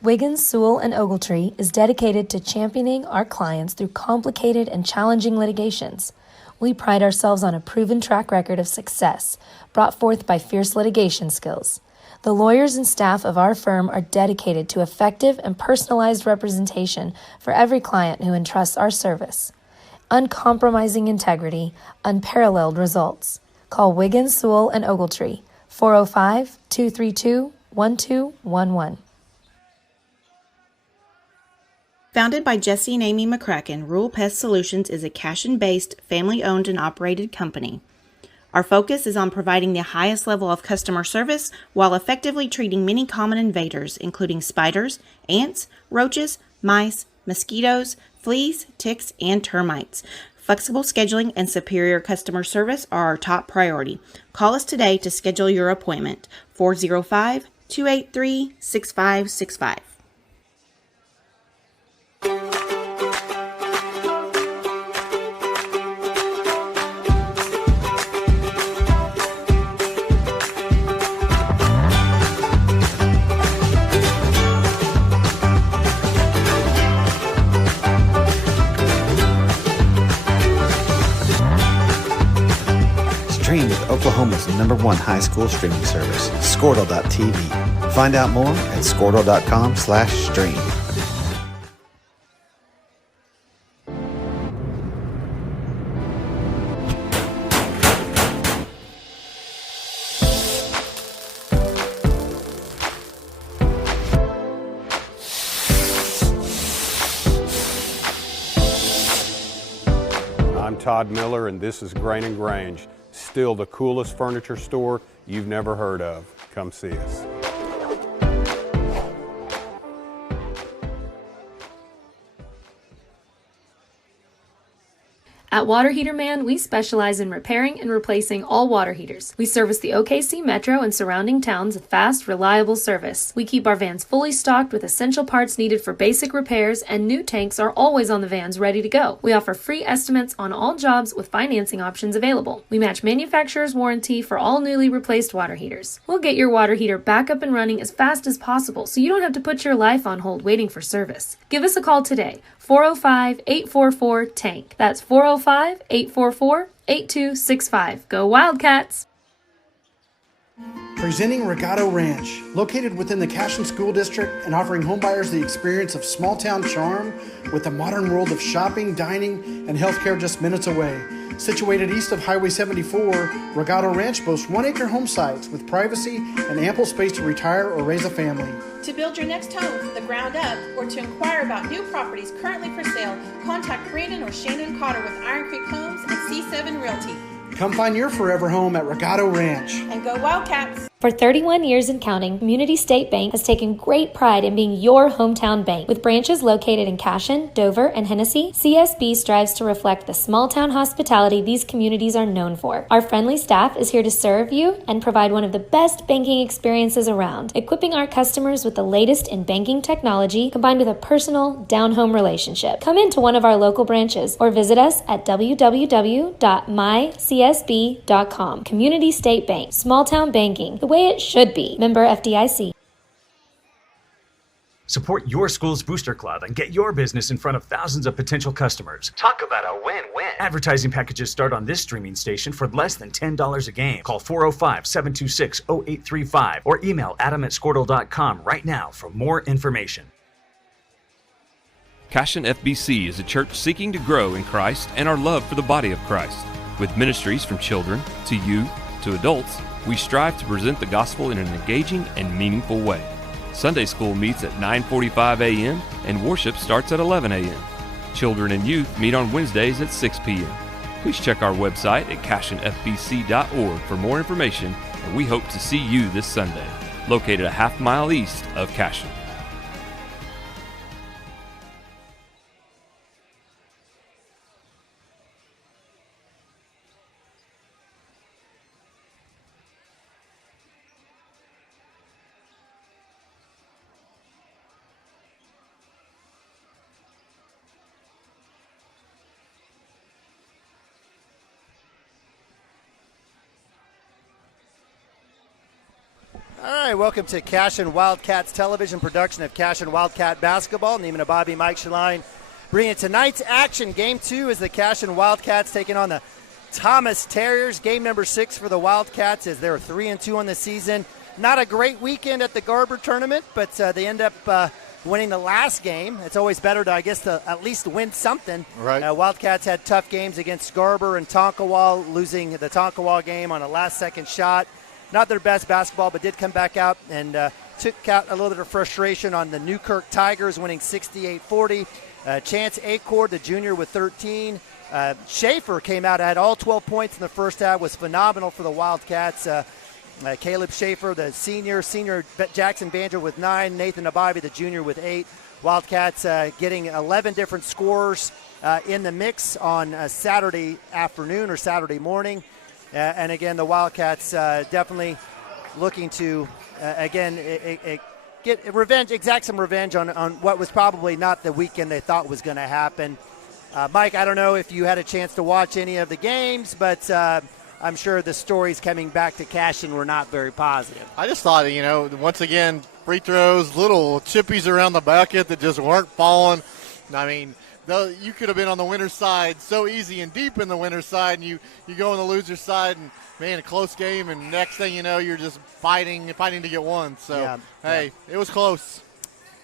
Wiggins, Sewell, and Ogletree is dedicated to championing our clients through complicated and challenging litigations. We pride ourselves on a proven track record of success, brought forth by fierce litigation skills. The lawyers and staff of our firm are dedicated to effective and personalized representation for every client who entrusts our service. Uncompromising integrity, unparalleled results. Call Wiggins, Sewell, and Ogletree, 405-232-1211. Founded by Jesse and Amy McCracken, Rural Pest Solutions is a Cashion-based, family-owned and operated company. Our focus is on providing the highest level of customer service while effectively treating many common invaders, including spiders, ants, roaches, mice, mosquitoes, fleas, ticks, and termites. Flexible scheduling and superior customer service are our top priority. Call us today to schedule your appointment, 405-283-6565. Stream with Oklahoma's #1 high school streaming service, Squirtle.tv. Find out more at Squirtle.com/stream. I'm Todd Miller, and this is Grain & Grange. Still the coolest furniture store you've never heard of. Come see us. At Water Heater Man, we specialize in repairing and replacing all water heaters. We service the OKC Metro and surrounding towns with fast, reliable service. We keep our vans fully stocked with essential parts needed for basic repairs, and new tanks are always on the vans ready to go. We offer free estimates on all jobs with financing options available. We match manufacturer's warranty for all newly replaced water heaters. We'll get your water heater back up and running as fast as possible so you don't have to put your life on hold waiting for service. Give us a call today. 405-844-TANK. That's 405-844-8265. Go Wildcats! Presenting Regato Ranch, located within the Cashion School District and offering homebuyers the experience of small town charm with the modern world of shopping, dining, and healthcare just minutes away. Situated east of Highway 74, Regato Ranch boasts 1-acre home sites with privacy and ample space to retire or raise a family. To build your next home from the ground up or to inquire about new properties currently for sale, contact Brandon or Shannon Cotter with Iron Creek Homes and C7 Realty. Come find your forever home at Regato Ranch. And go Wildcats! For 31 years and counting, Community State Bank has taken great pride in being your hometown bank. With branches located in Cashion, Dover, and Hennessy, CSB strives to reflect the small-town hospitality these communities are known for. Our friendly staff is here to serve you and provide one of the best banking experiences around, equipping our customers with the latest in banking technology combined with a personal, down-home relationship. Come into one of our local branches or visit us at www.mycsb.com. Community State Bank, small-town banking, the way it should be. Member FDIC. Support your school's booster club and get your business in front of thousands of potential customers. Talk about a win-win. Advertising packages start on this streaming station for less than $10 a game. Call 405-726-0835 or email adam@squirtle.com right now for more information. Cashion FBC is a church seeking to grow in Christ and our love for the body of Christ. With ministries from children to youth to adults, we strive to present the gospel in an engaging and meaningful way. Sunday school meets at 9:45 a.m. and worship starts at 11 a.m. Children and youth meet on Wednesdays at 6 p.m. Please check our website at cashionfbc.org for more information, and we hope to see you this Sunday, located a half-mile east of Cashion. right, welcome to Cashion Wildcats television production of Cashion Wildcat basketball. Neiman Ababi, Mike Shaline, bringing tonight's action. Game 2 is the Cashion Wildcats taking on the Thomas Terriers. Game number 6 for the Wildcats as they're 3-2 on the season. Not a great weekend at the Garber tournament, but they end up winning the last game. It's always better to, I guess, to at least win something. Right. Wildcats had tough games against Garber and Tonkawa, losing the Tonkawa game on a last-second shot. Not their best basketball, but did come back out and took out a little bit of frustration on the Newkirk Tigers, winning 68-40. Chance Acord, the junior, with 13. Schaefer came out, had all 12 points in the first half, was phenomenal for the Wildcats. Caleb Schaefer, the senior Jackson Banjo with 9. Nathan Ababi, the junior, with 8. Wildcats getting 11 different scorers in the mix on Saturday afternoon or Saturday morning. And again, the Wildcats definitely looking to, get revenge, exact some revenge on what was probably not the weekend they thought was going to happen. Mike, I don't know if you had a chance to watch any of the games, but I'm sure the stories coming back to Cashion were not very positive. I just thought, once again, free throws, little chippies around the bucket that just weren't falling. I mean, you could have been on the winner's side so easy and deep in the winner's side, and you go on the loser's side, and, man, a close game, and next thing you know, you're just fighting to get one. So, It was close.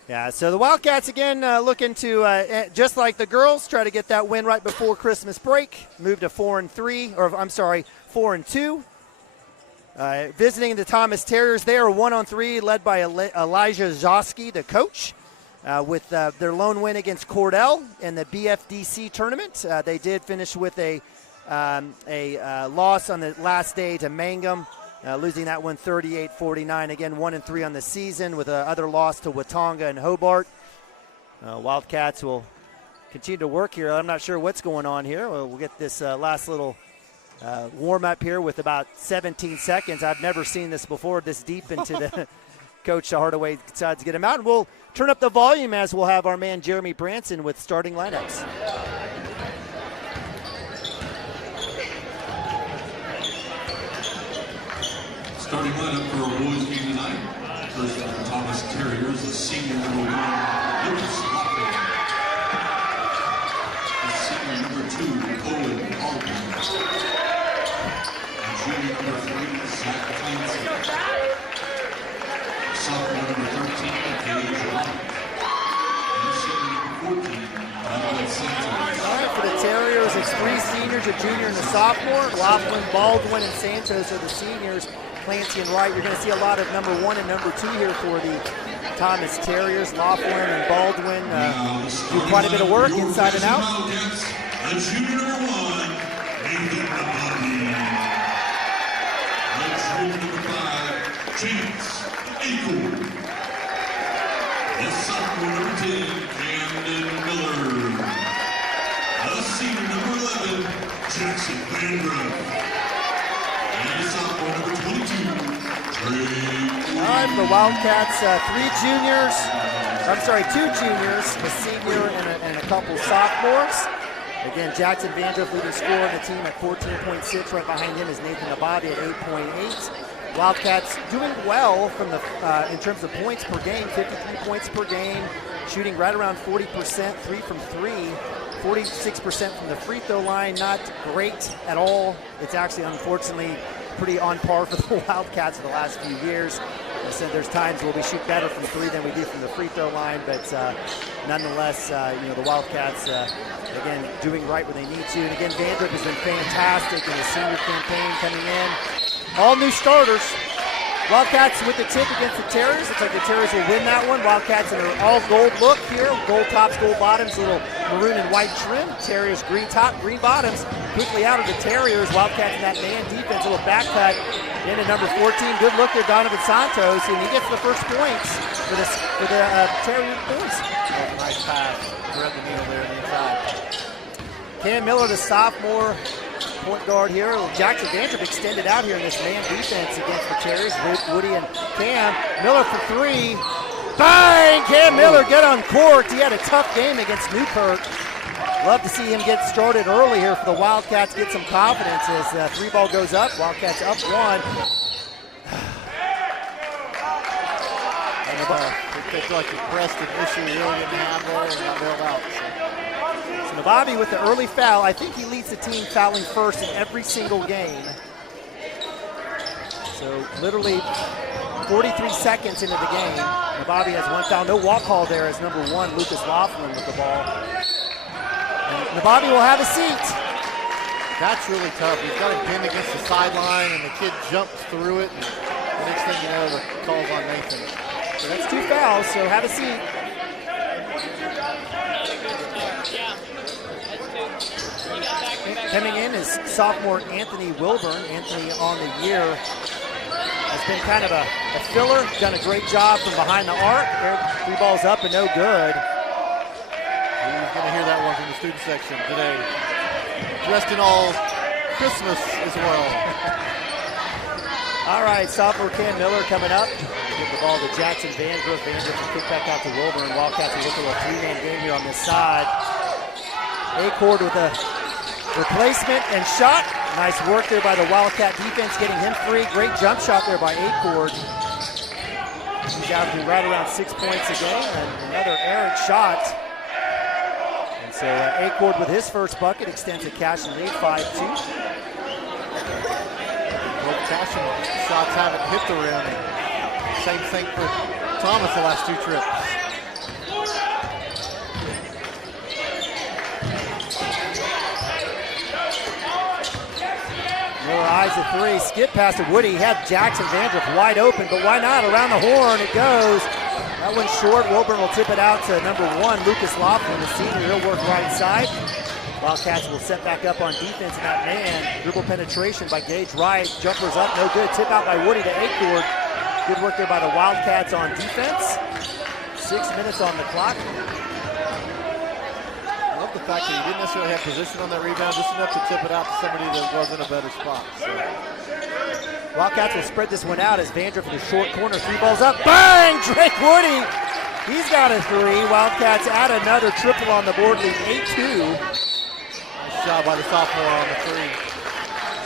Yeah, so the Wildcats, again, looking to, just like the girls, try to get that win right before Christmas break, move to 4-2. Visiting the Thomas Terriers, they are 1-3, led by Elijah Zosky, the coach. With their lone win against Cordell in the BFDC tournament. They did finish with a loss on the last day to Mangum, losing that one 38-49. Again, 1-3 on the season with other loss to Watonga and Hobart. Wildcats will continue to work here. I'm not sure what's going on here. We'll get this last little warm-up here with about 17 seconds. I've never seen this before, this deep into the Coach Hardaway decides to get him out. And we'll turn up the volume as we'll have our man Jeremy Branson with starting lineups. Starting lineup for our boys game tonight. First for the Thomas Terriers, the senior number 1, Lucas Lockwood. The senior number 2, Owen Baldwin. And junior number 3, Zach Clancy. Sophomore number 13, Gage Robbins. And senior number 14, Donovan Santos. All right, for the Terriers, it's 3 seniors, a junior and a sophomore. Laughlin, Baldwin, and Santos are the seniors. Clancy and Wright. You're going to see a lot of number 1 and number 2 here for the Thomas Terriers. Laughlin and Baldwin do quite a bit of work inside and out. The junior number 1, Nathan Ababi. The junior number 5, Chance Acord. The sophomore number 10, Camden Miller. The senior number 11, Jackson Banjo. And the sophomore number 22, Trey. All right, for the Wildcats, 2 juniors, a senior and a couple sophomores. Again, Jackson Banjo, leading scorer on the team at 14.6. Right behind him is Nathan Ababi at 8.8. Wildcats doing well from the in terms of points per game, 53 points per game, shooting right around 40%, 3 from 3, 46% from the free throw line. Not great at all. It's actually, unfortunately, pretty on par for the Wildcats for the last few years. I said there's times where we shoot better from 3 than we do from the free throw line, but nonetheless, the Wildcats, again, doing right where they need to. And again, Vandrup has been fantastic in the senior campaign coming in. All new starters. Wildcats with the tip against the Terriers. Looks like the Terriers will win that one. Wildcats in an all gold look here. Gold tops, gold bottoms, little maroon and white trim. Terriers green top, green bottoms. Quickly out of the Terriers. Wildcats in that man defense. A little back cut into number 14. Good look there, Donovan Santos. And he gets the first points for the Terrier boys. Oh, nice pass. Thread the needle there on the inside. Cam Miller, the sophomore point guard here. Jackson Vandrup extended out here in this man defense against the Terriers. Woody and Cam. Miller for 3. Bang! Cam Miller get uncorked. He had a tough game against Newkirk. Love to see him get started early here for the Wildcats, get some confidence as 3 ball goes up. Wildcats up 1. They feel like the pressed an issue he really didn't have there and got bailed out. So Nababi with the early foul. I think he leads the team fouling first in every single game. So literally 43 seconds into the game, Nababi has one foul. No walk call there as number 1, Lucas Laughlin with the ball. And Nababi will have a seat. That's really tough. He's got him pinned against the sideline, and the kid jumps through it. And the next thing you know, the call's on Nathan. So that's 2 fouls, so have a seat. Coming in is sophomore Anthony Wilburn. Anthony on the year has been kind of a filler, done a great job from behind the arc. 3 balls up and no good. He's going to hear that one from the student section today. Dressed in all Christmas as well. All right, sophomore Cam Miller coming up. Give the ball to Jackson Vandruff. Vandruff will kick back out to Wilburn. Wildcats will look at a 3-man game here on this side. Acord with a replacement and shot. Nice work there by the Wildcat defense, getting him free. Great jump shot there by Acord. He's averaging right around 6 points a game, and another errant shot. And so Acord with his first bucket extends a Cashion lead 5-2. Well, Cashion shots haven't hit the rim. Same thing for Thomas the last 2 trips. Miller eyes the 3, skip past to Woody. He had Jackson Vandruff wide open, but why not? Around the horn it goes. That one's short. Wilburn will tip it out to number 1, Lucas Laughlin, the senior. He'll work right side. Wildcats will set back up on defense in that man. Dribble penetration by Gage Wright. Jumpers up, no good. Tip out by Woody to Acord. Good work there by the Wildcats on defense. 6 minutes on the clock. I love the fact that he didn't necessarily have position on that rebound, just enough to tip it out to somebody that was in a better spot. So. Wildcats will spread this one out as Vandruff in the short corner. 3 balls up. Bang! Drake Woody. He's got a 3. Wildcats add another triple on the board, lead 8-2. Nice job by the sophomore on the 3.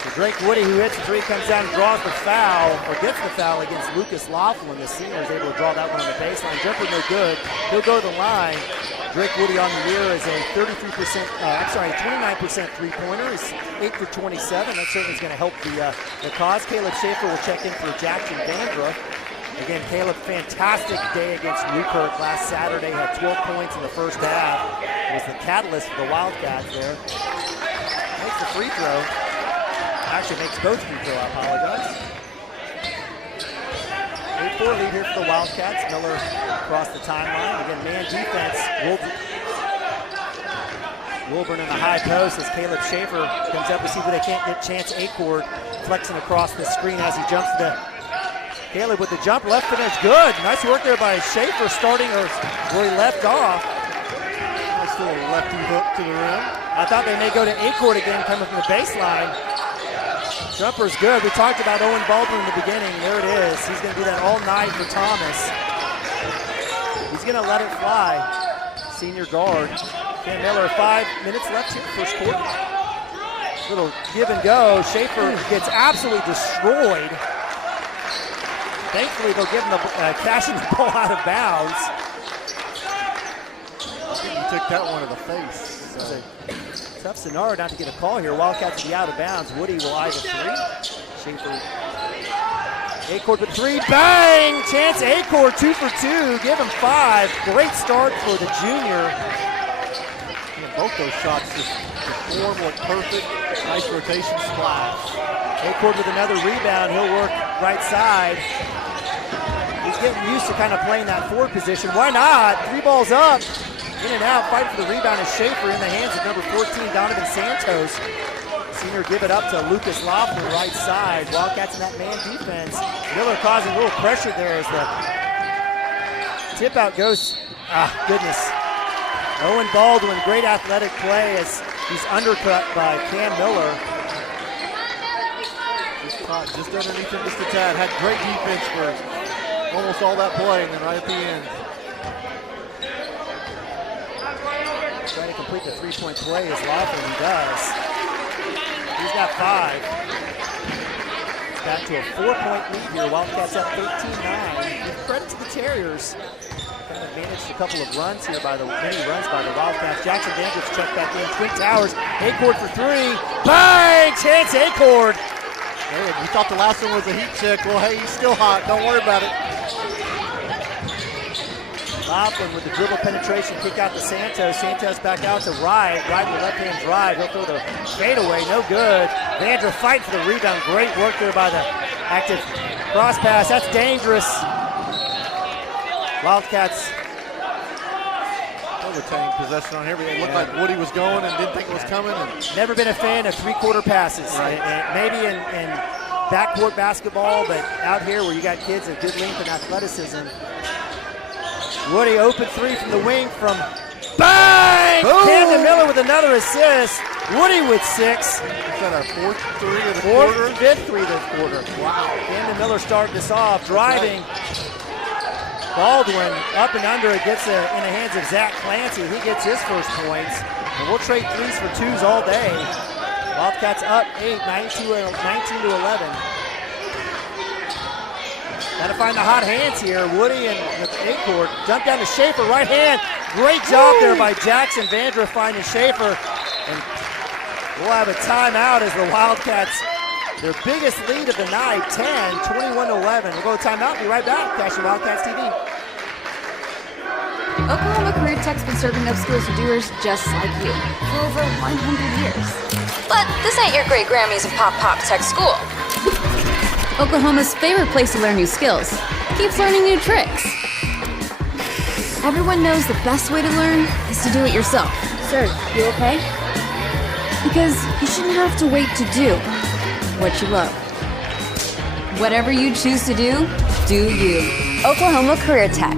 So Drake Woody, who hits the 3, comes down and draws the foul, or gets the foul against Lucas Laughlin. The senior is able to draw that one on the baseline. Jumper no good. He'll go to the line. Drake Woody on the year is a 29% three-pointer. He's 8 for 27. That certainly is going to help the cause. Caleb Schaefer will check in for Jackson Vandruff. Again, Caleb, fantastic day against Newkirk last Saturday. Had 12 points in the first half. Was the catalyst for the Wildcats there. Makes the free throw. Actually makes both free throw, I apologize. 8-4 lead here for the Wildcats. Miller across the timeline. Again, man defense. Wilburn in the high post as Caleb Schaefer comes up to see where they can't get Chance Acord flexing across the screen as he jumps to the Caleb with the jump. Left finish, good. Nice work there by Schaefer starting where he left off. Nice little lefty hook to the rim. I thought they may go to Acord again coming from the baseline. Jumper's good. We talked about Owen Baldwin in the beginning. There it is. He's going to do that all night for Thomas. He's going to let it fly. Senior guard. Cam Miller, 5 minutes left here, first quarter. Little give and go. Schaefer gets absolutely destroyed. Thankfully, they'll give him the Cashion the ball out of bounds. I think he took that one to the face. So. Tough scenario not to get a call here. Wildcats will be out of bounds. Woody will eye the 3. Schaefer. Acord with 3. Bang! Chance Acord 2 for 2. Give him 5. Great start for the junior. And both those shots just the form looked perfect. Nice rotation splash. Acord with another rebound. He'll work right side. He's getting used to kind of playing that forward position. Why not? 3 balls up. In and out, fighting for the rebound is Schaefer in the hands of number 14, Donovan Santos. Senior give it up to Lucas Laughlin, right side. Wildcats in that man defense. Miller causing a little pressure there as the tip out goes. Goodness. Owen Baldwin, great athletic play as he's undercut by Cam Miller. Just caught just underneath him just a tad. Had great defense for almost all that play, and then right at the end. Trying to complete the 3-point play as Laughlin does. He's got 5. back to a 4-point lead here. Wildcats up 13-9. Give credit to the Terriers. Kind of managed a couple of runs here many runs by the Wildcats. Jackson Vandroff's checked back in. Twin Towers, Acord for three. Bang! Chance Acord. Hey, you thought the last one was a heat check. Well, hey, he's still hot. Don't worry about it. Laughlin with the dribble penetration, kick out to Santos. Santos back out to Ride. Ride with the left-hand drive. He'll throw the fadeaway, no good. Vandroff fighting for the rebound. Great work there by the active cross pass. That's dangerous. Wildcats retaining possession on here. It looked like Woody was going and didn't think it was coming. And never been a fan of three-quarter passes. Right. Maybe in backcourt basketball, but out here where you got kids of good length and athleticism. Woody open three from the wing from bang! Camden Miller with another assist. Woody with 6. Is that our fourth three of the quarter? Fifth three of the quarter. Wow. Camden Miller starting this off, driving. Baldwin up and under. It gets in the hands of Zach Clancy. He gets his first points. And we'll trade threes for twos all day. Wildcats up 8, 19-11. Got to find the hot hands here. Woody and Acord jump down to Schaefer, right hand. Great job there by Jackson Vandroff finding Schaefer. And we'll have a timeout as the Wildcats, their biggest lead of the night, 10, 21-11. We'll go to timeout. Be right back. Cashion Wildcats TV. Oklahoma Career Tech's been serving up schools to doers just like you for over 100 years. But this ain't your great Grammys of Pop Tech school. Oklahoma's favorite place to learn new skills keeps learning new tricks. Everyone knows the best way to learn is to do it yourself. Sir, you okay? Because you shouldn't have to wait to do what you love. Whatever you choose to do you. Oklahoma Career Tech.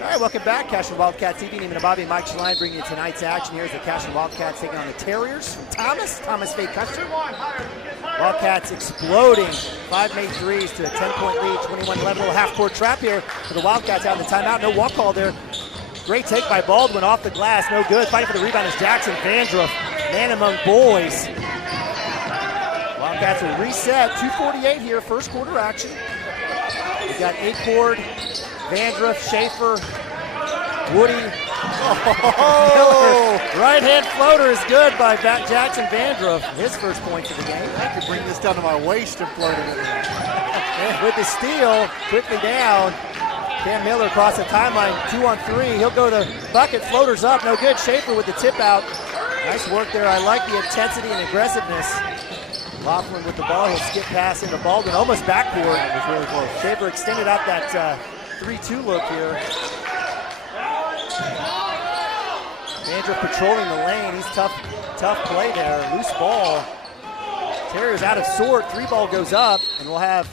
All right, welcome back. Cashion Wildcats TV. Neiman Bobby and Mike Schlein bringing you tonight's action. Here's the Cashion Wildcats taking on the Terriers from Thomas Fay Custer. Wildcats exploding. 5 made threes to a 10-point lead, 21-11. Little half-court trap here for the Wildcats out of the timeout. No walk call there. Great take by Baldwin off the glass. No good. Fighting for the rebound is Jackson Vandroff. Man among boys. Wildcats will reset. 2:48 here, first quarter action. We got Acord, Vandroff, Schaefer, Woody. Oh, right hand floater is good by Jackson Vandroff. His first points of the game. I could bring this down to my waist and float it in there. And with the steal, quickly down. Cam Miller across the timeline, 2 on 3. He'll go to bucket, floaters up, no good. Schaefer with the tip out. Nice work there. I like the intensity and aggressiveness. Laughlin with the ball. He'll skip pass into Baldwin, almost backcourt. It was really close. Schaefer extended out that 3-2 look here. Vandroff patrolling the lane. He's tough play there. Loose ball. Terriers out of sort. 3-ball goes up, and we'll have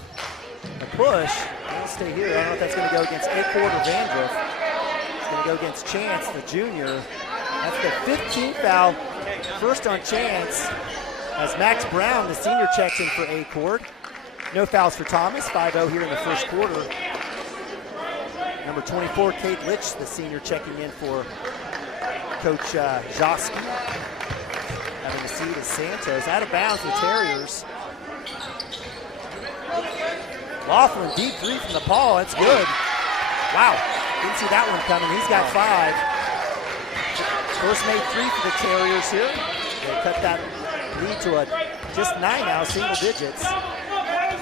a push. He'll stay here. I don't know if that's going to go against Acord or Vandroff. It's going to go against Chance, the junior. That's the 15th foul. First on Chance. As Max Brown, the senior, checks in for Acord. No fouls for Thomas. 5-0 here in the first quarter. Number 24, Kate Litch, the senior, checking in for Coach Joski. Having a seat is Santos. Out of bounds with Terriers. Laughlin, deep 3 from the ball. That's good. Wow. Didn't see that one coming. He's got 5. First made 3 for the Terriers here. They cut that lead to just 9 now, single digits.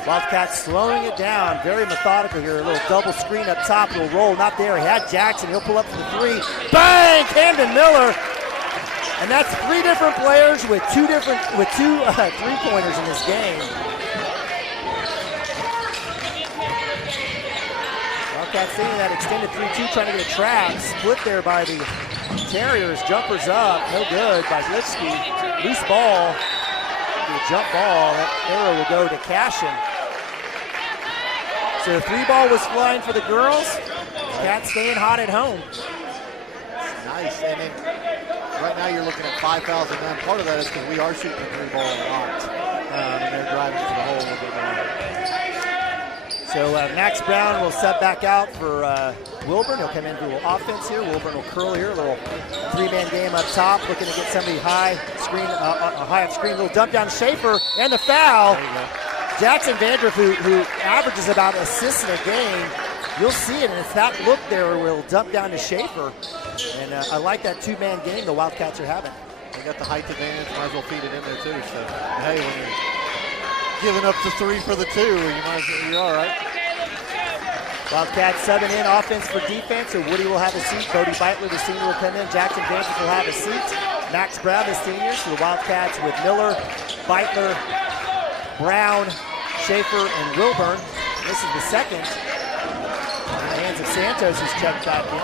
Wildcats slowing it down. Very methodical here. A little double screen up top. Little roll. Not there. He had Jackson. He'll pull up for the 3. Bang! Camden Miller. And that's 3 different players with two 3-pointers in this game. Wildcats seeing that extended 3-2, trying to get a trap. Split there by the Terriers. Jumpers up. No good by Lipsky. Loose ball. The jump ball. That arrow will go to Cashion. So the 3-ball was flying for the girls. Cats staying hot at home. Nice. And then right now you're looking at 5 fouls and none. Part of that is because we are shooting the 3-ball a lot. And they're driving to the hole a little bit more. So Max Brown will sub back out for Wilburn. He'll come in to a little offense here. Wilburn will curl here, a little three-man game up top, looking to get somebody high screen, high up screen. A little dump down to Schaefer, and the foul. Jackson Vandruff, who averages about assists in a game, you'll see it, and it's that look there where he'll dump down to Schaefer. And I like that two-man game the Wildcats are having. They got the height advantage, might as well feed it in there too. So, hey, when you're giving up to 3 for the 2, you're all right. Wildcats subbing in offense for defense, so Woody will have a seat. Bodie Beitler, the senior, will come in. Jackson Vandruff will have a seat. Max Brown, the senior, so the Wildcats with Miller, Beitler, Brown, Schaefer, and Wilburn. This is the second. In the hands of Santos, who's checked back in.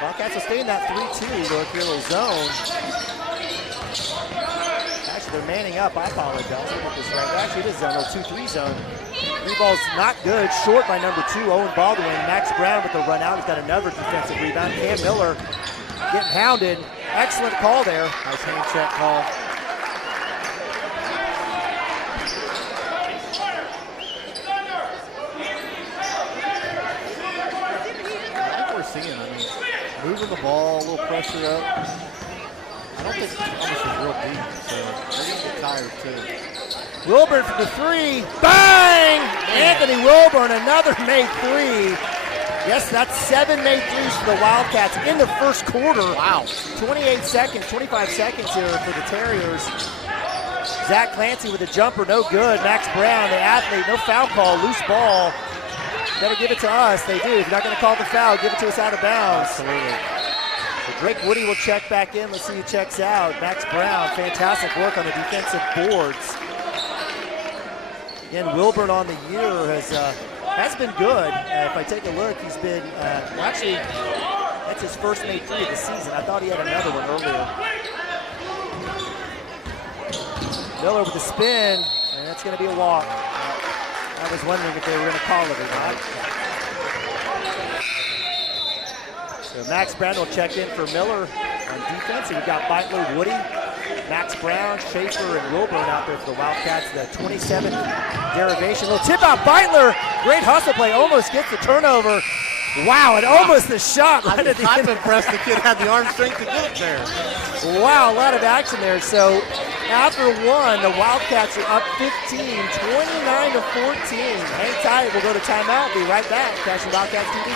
Wildcats will stay in that 3-2 look here, a little zone. Actually, they're manning up. I apologize. Let me get this right. Actually, it is zone, a little 2-3 zone. Three ball's not good. Short by number 2, Owen Baldwin. Max Brown with the run out. He's got another defensive rebound. Cam Miller getting hounded. Excellent call there. Nice hand check call. Moving the ball, a little pressure up. I don't think Thomas is real deep, so they're going to get tired too. Wilburn for the 3. Bang! Anthony Wilburn, another made 3. Yes, that's 7 made 3s for the Wildcats in the first quarter. Wow. 25 seconds here for the Terriers. Zach Clancy with a jumper, no good. Max Brown, the athlete, no foul call, loose ball. Better give it to us. They do. If you're not going to call the foul, give it to us out of bounds. Absolutely. So Drake Woody will check back in. Let's see who checks out. Max Brown, fantastic work on the defensive boards. Again, Wilburn on the year has been good. If I take a look, he's been, actually, that's his first made 3 of the season. I thought he had another one earlier. Miller with the spin, and that's going to be a walk. I was wondering if they were going to call it or not. So Max Brown will check in for Miller on defense. And we've got Beitler, Woody, Max Brown, Schaefer, and Wilburn out there for the Wildcats. The 27th derivation. Little tip out, Beitler. Great hustle play. Almost gets the turnover. Wow, and almost the shot. I'm impressed the kid had the arm strength to get it there. Wow, a lot of action there. So after one, the Wildcats are up 15, 29-14. Hang tight. We'll go to timeout. Be right back. Cashion Wildcats TV.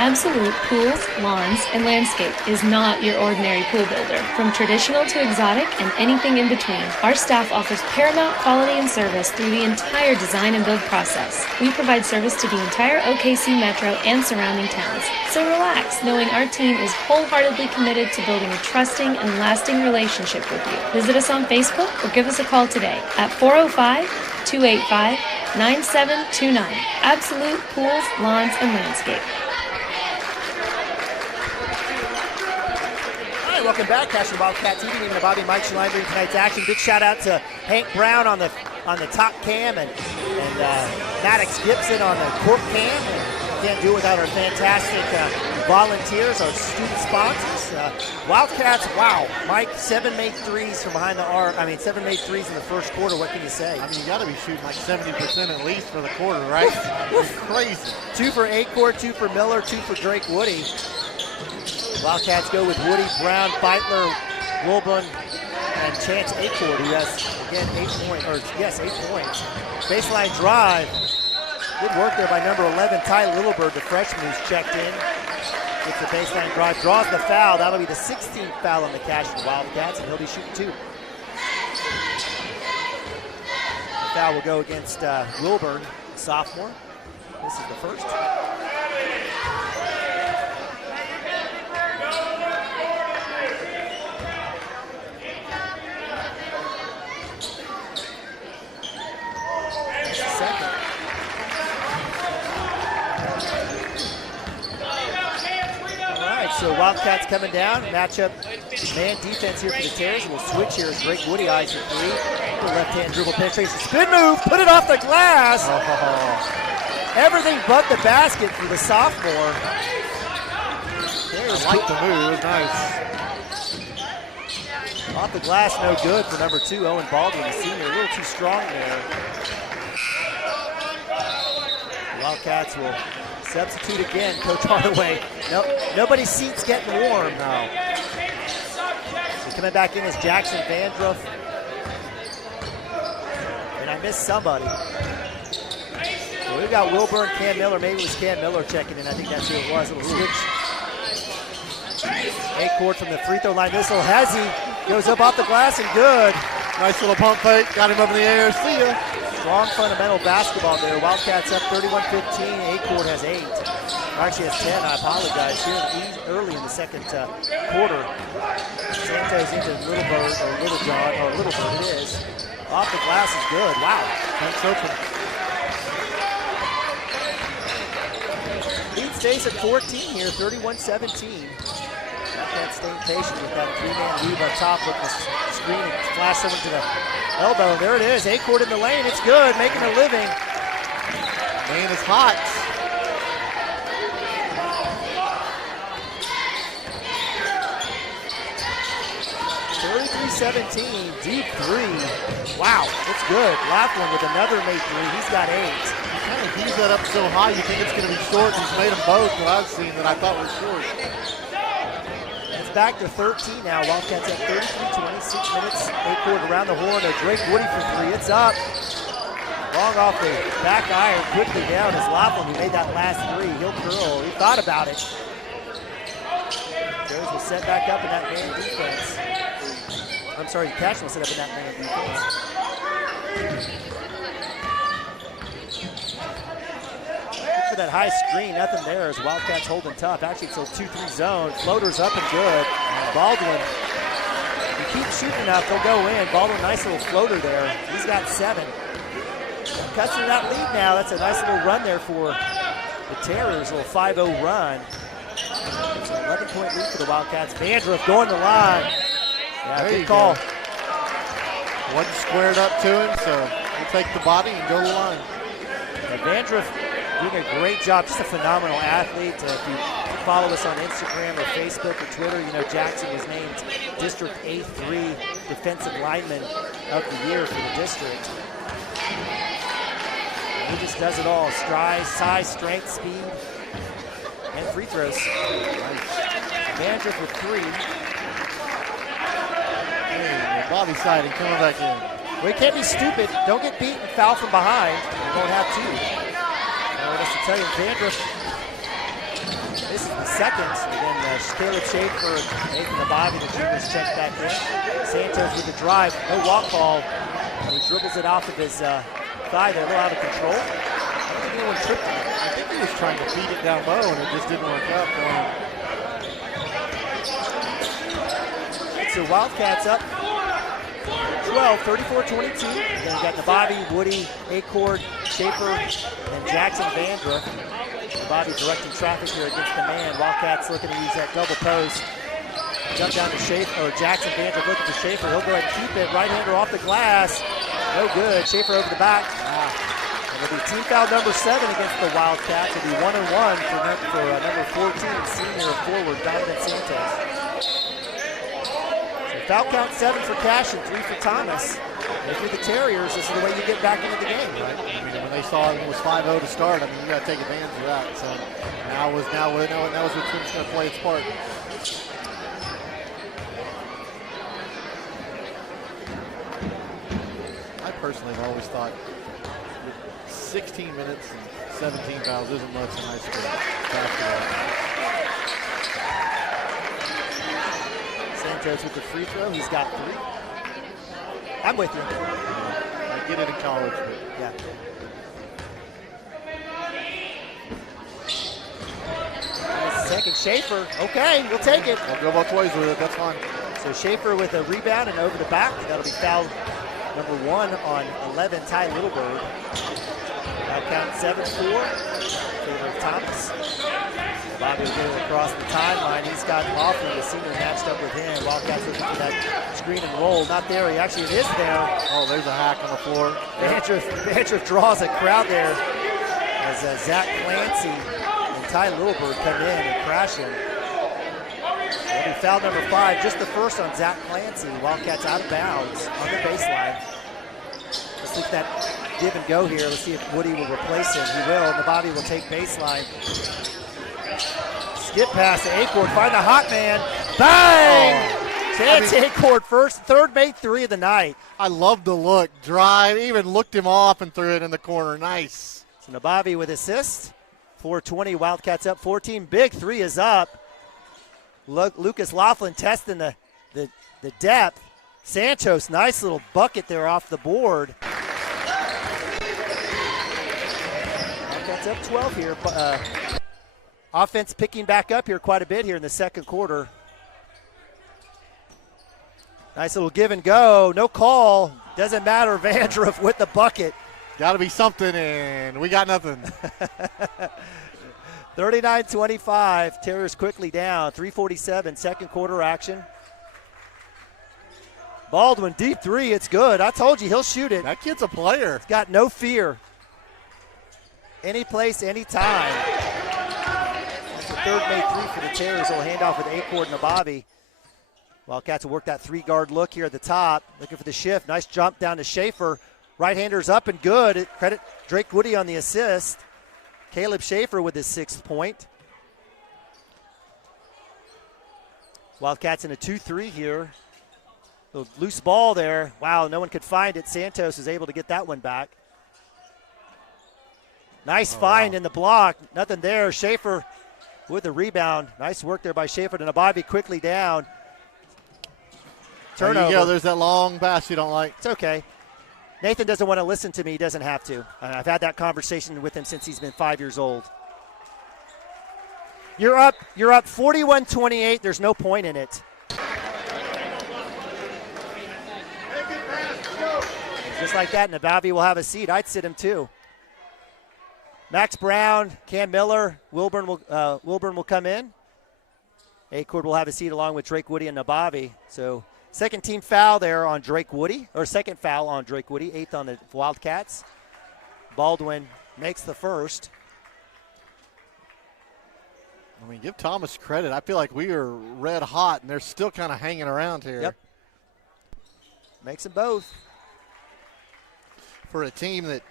Absolute Pools, Lawns, and Landscape is not your ordinary pool builder. From traditional to exotic and anything in between, our staff offers paramount quality and service through the entire design and build process. We provide service to the entire OKC Metro and surrounding towns. So relax, knowing our team is wholeheartedly committed to building a trusting and lasting relationship with you. Visit us on Facebook or give us a call today at 405-285-9729. Absolute Pools, Lawns, and Landscape. Welcome back, Cashion Wildcats TV. Even the Bobby Mike line during tonight's action. Big shout out to Hank Brown on the top cam and Maddox Gibson on the court cam. And can't do it without our fantastic volunteers, our student sponsors. Wildcats, wow, Mike, 7 made 3s from behind the arc. 7 made 3s in the first quarter. What can you say? You got to be shooting like 70% at least for the quarter, right? It's crazy. 2 for Acord, 2 for Miller, 2 for Drake Woody. Wildcats go with Woody, Brown, Beitler, Wilburn, and Chance Acord, who has, again, 8 points. Baseline drive. Good work there by number 11, Ty Littlebird, the freshman who's checked in. Gets the baseline drive, draws the foul. That'll be the 16th foul on the Cashion Wildcats, and he'll be shooting 2. The foul will go against Wilburn, sophomore. This is the first. So Wildcats coming down, matchup man defense here for the Terriers. We'll switch here as Drake Woody eyes the 3. The left-hand dribble penetration, spin move, put it off the glass. Everything but the basket for the sophomore. I like the move, it was nice. Off the glass, no good for number 2, Owen Baldwin, the senior. A little too strong there. The Wildcats will substitute again. Coach Hardaway. Nope, nobody's seat's getting warm now. So coming back in is Jackson Vandruff. And I missed somebody. So we've got Wilburn, Cam Miller. Maybe it was Cam Miller checking in. I think that's who it was. A little switch. A-Court from the free throw line. This will Hezzy goes up off the glass and good. Nice little pump fake. Got him up in the air. See ya. Strong fundamental basketball there. Wildcats up 31-15. A-Court has 8. Or actually has 10. I apologize. Here early in the second quarter. Santos into Little Bird, or Little John, or Little Bird it is. Off the glass is good. Wow. Thanks open. Lead stays at 14 here, 31-17. Wildcats staying patient with that 3-man weave up top, looking to screen and flash someone to the elbow. There it is. A-Court in the lane. It's good. Making a living. Lane is hot. .17, deep 3. Wow, that's good. Laughlin with another made 3. He's got 8. Kind of heaves that up so high, you think it's going to be short. He's made them both, what I've seen, that I thought were short. It's back to 13 now. Wildcats at 33, 26 minutes. A-Court around the horn. A Drake Woody for 3. It's up. Long off the back iron, quickly down is Laughlin, who made that last 3. He'll curl. He thought about it. Jones will set back up in that man defense. I'm sorry, Cashion will set up in that man defense. For that high screen, nothing there as Wildcats holding tough. Actually, it's a 2-3 zone. Floaters up and good. And Baldwin, if you keep shooting enough, they'll go in. Baldwin, nice little floater there. He's got 7. Custer that lead now. That's a nice little run there for the Terriers, a little 5-0 run. It's an 11-point lead for the Wildcats. Vandruff going to the line. Yeah, good call. Wasn't squared up to him, so he'll take the body and go to the line. Vandruff doing a great job, just a phenomenal athlete. If you follow us on Instagram or Facebook or Twitter, you know Jackson was named District A3 Defensive Lineman of the Year for the district. And he just does it all. Stride, size, strength, speed, and free throws. Nice. Vandruff with 3. Bobby siding coming back in. Well, you can't be stupid. Don't get beat and foul from behind. You don't have to. What else to tell you? Vandruff, this is the second. And then Caleb Schaefer and Nathan Nabavi, the juniors, check back in. Santos with the drive. No walk ball. And he dribbles it off of his thigh there. A little out of control. I don't think anyone tripped him. I think he was trying to feed it down low, and it just didn't work out for him. So Wildcats up 12, 34-22. Then you got Nabavi, Woody, A-Court, Schaefer, and Jackson Vandruff. Nabavi directing traffic here against the man. Wildcats looking to use that double post. Jump down to Schaefer, or Jackson Vandruff looking for Schaefer. He'll go ahead and keep it. Right-hander off the glass. No good. Schaefer over the back. And it'll be team foul number 7 against the Wildcats. It'll be 1-1 for number 14, senior forward, Donovan Santos. Foul count 7 for Cashion, 3 for Thomas. If you're the Terriers, this is the way you get back into the game, right? I mean, when they saw it was 5-0 to start, I mean, you got to take advantage of that. So now was what team's going to play its part. I personally have always thought 16 minutes and 17 fouls isn't much in high school basketball. Santos with the free throw. He's got 3. I'm with you. I get it in college, but yeah. Second, Schaefer. Okay, we'll take it. I'll go both ways with it. That's fine. So Schaefer with a rebound and over the back. That'll be foul number 1 on 11, Ty Littlebird. Foul count 7-4 in favor of Thomas. Bobby will get it across the timeline. He's got Laughlin, the senior, matched up with him. Wildcats looking for that screen and roll. Not there. Actually, it is there. Oh, there's a hack on the floor. Vandruff draws a crowd there as Zach Clancy and Ty Littlebird come in and crash him. That'll be foul number 5, just the first on Zach Clancy. Wildcats out of bounds on the baseline. Let's look at that give and go here. Let's see if Woody will replace him. He will, and the Bobby will take baseline. Skip pass to Acord, find the hot man. Bang! Chance Acord first, third made 3 of the night. I love the look. Drive, even looked him off and threw it in the corner. Nice. So Nabavi with assist. 4:20, Wildcats up 14. Big 3 is up. Lucas Laughlin testing the depth. Santos, nice little bucket there off the board. Wildcats up 12 here. Offense picking back up here quite a bit here in the second quarter. Nice little give and go. No call. Doesn't matter. Vandruff with the bucket. Got to be something, and we got nothing. 39-25. Terriers quickly down. 3:47, second quarter action. Baldwin, deep 3. It's good. I told you he'll shoot it. That kid's a player. He's got no fear. Any place, any time. That's the third made 3 for the Terriers. Will hand off with Acord and Nabavi. Wildcats will work that 3-guard look here at the top. Looking for the shift. Nice jump down to Schaefer. Right-hander's up and good. Credit Drake Woody on the assist. Caleb Schaefer with his 6th point. Wildcats in a 2-3 here. Little loose ball there. Wow, no one could find it. Santos is able to get that one back. Nice find in the block. Nothing there. Schaefer with the rebound. Nice work there by Schaefer. And Nabavi quickly down. Turnover. There you go. There's that long pass you don't like. It's okay. Nathan doesn't want to listen to me. He doesn't have to. I've had that conversation with him since he's been 5 years old. You're up 41-28. There's no point in it. Just like that, Nabavi will have a seat. I'd sit him too. Max Brown, Cam Miller, Wilburn will come in. Acord will have a seat along with Drake Woody and Nabavi. So second team foul there on Drake Woody, or second foul on Drake Woody, 8th on the Wildcats. Baldwin makes the first. I mean, give Thomas credit. I feel like we are red hot, and they're still kind of hanging around here. Yep. Makes them both. For a team that,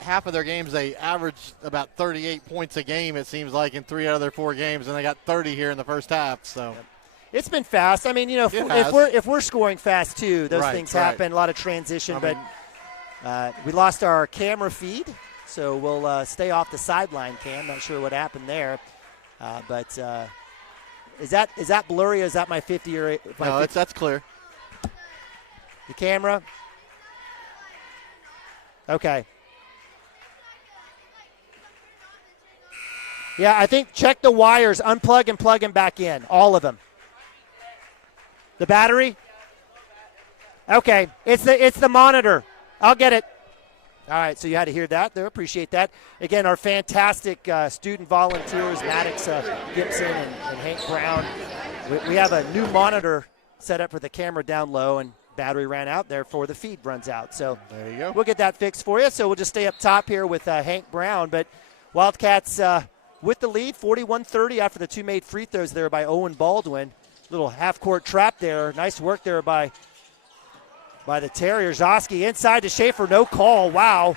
half of their games they average about 38 points a game, it seems like, in 3 out of their 4 games, and they got 30 here in the first half. So it's been fast. I mean, if we're scoring fast too, those things happen. A lot of transition, but we lost our camera feed, so we'll stay off the sideline cam. Not sure what happened there, but is that blurry? Or is that my 50 or 8? No, that's clear. The camera. Okay. Yeah, I think check the wires, unplug and plug them back in, all of them. The battery? Okay, it's the monitor. I'll get it. All right, so you had to hear that there. Appreciate that. Again, our fantastic student volunteers, Maddox Gibson and Hank Brown. We have a new monitor set up for the camera down low, and battery ran out, therefore the feed runs out. So there you go. We'll get that fixed for you. So we'll just stay up top here with Hank Brown. But Wildcats with the lead, 41-30 after the 2 made free throws there by Owen Baldwin. Little half-court trap there. Nice work there by the Terriers. Zoski inside to Schaefer. No call. Wow.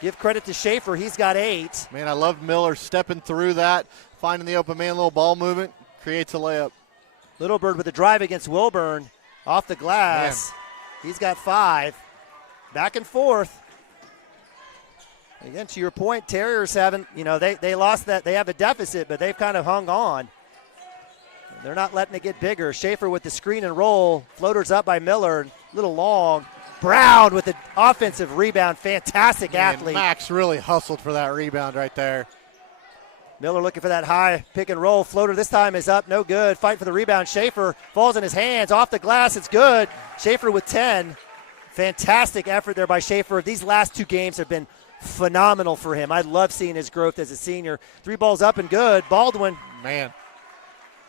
Give credit to Schaefer. He's got 8. Man, I love Miller stepping through that, finding the open man, little ball movement, creates a layup. Little Bird with a drive against Wilburn. Off the glass. Man. He's got 5. Back and forth. Again, to your point, Terriers haven't, they lost that. They have a deficit, but they've kind of hung on. They're not letting it get bigger. Schaefer with the screen and roll. Floaters up by Miller. A little long. Brown with the offensive rebound. Fantastic athlete. Max really hustled for that rebound right there. Miller looking for that high pick and roll. Floater this time is up. No good. Fight for the rebound. Schaefer falls in his hands. Off the glass. It's good. Schaefer with 10. Fantastic effort there by Schaefer. These last 2 games have been phenomenal for him. I love seeing his growth as a senior. 3 balls up and good. Baldwin. Man.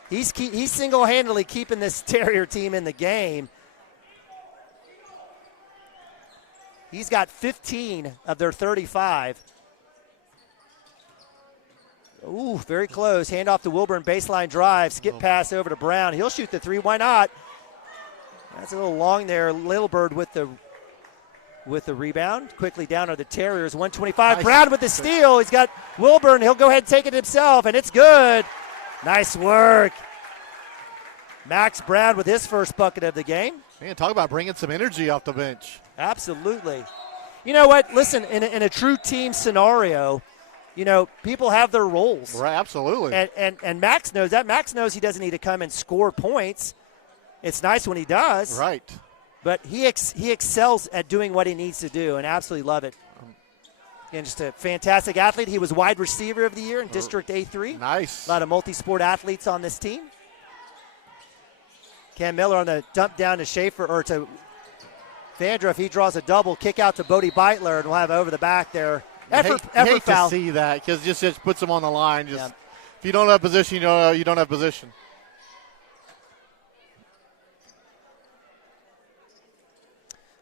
He's single-handedly keeping this Terrier team in the game. He's got 15 of their 35. Ooh, very close. Hand off to Wilburn, baseline drive, skip pass over to Brown. He'll shoot the three. Why not? That's a little long there. Littlebird with the rebound. Quickly down are the Terriers. 125. Nice. Brown with the steal. He's got Wilburn. He'll go ahead and take it himself, and it's good. Nice work. Max Brown with his first bucket of the game. Man, talk about bringing some energy off the bench. Absolutely. You know what? Listen, in a true team scenario, people have their roles. Right, absolutely. And Max knows that. Max knows he doesn't need to come and score points. It's nice when he does. Right. But he excels at doing what he needs to do, and absolutely love it. Again, just a fantastic athlete. He was wide receiver of the year in District A3. Nice. A lot of multi-sport athletes on this team. Cam Miller on the dump down to Schaefer, or to Vandruff. He draws a double, kick out to Bodie Beitler, and we'll have over the back there. Effort foul. To see that, because just puts him on the line. If you don't have position, you don't have position.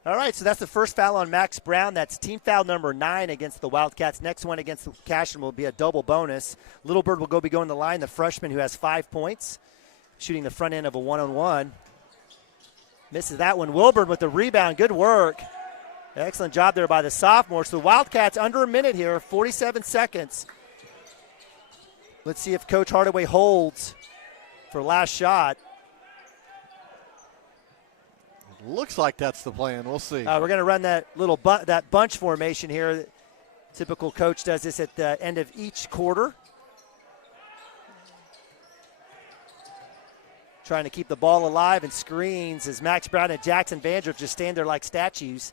All right, so that's the first foul on Max Brown. That's team foul number 9 against the Wildcats. Next one against the Cashion will be a double bonus. Littlebird will be going to the line, the freshman who has 5 points, shooting the front end of a one-on-one. Misses that one. Wilburn with the rebound. Good work. Excellent job there by the sophomore. So the Wildcats under a minute here, 47 seconds. Let's see if Coach Hardaway holds for last shot. Looks like that's the plan. We'll see. We're going to run that little that bunch formation here. Typical coach does this at the end of each quarter. Trying to keep the ball alive and screens as Max Brown and Jackson Vandruff just stand there like statues.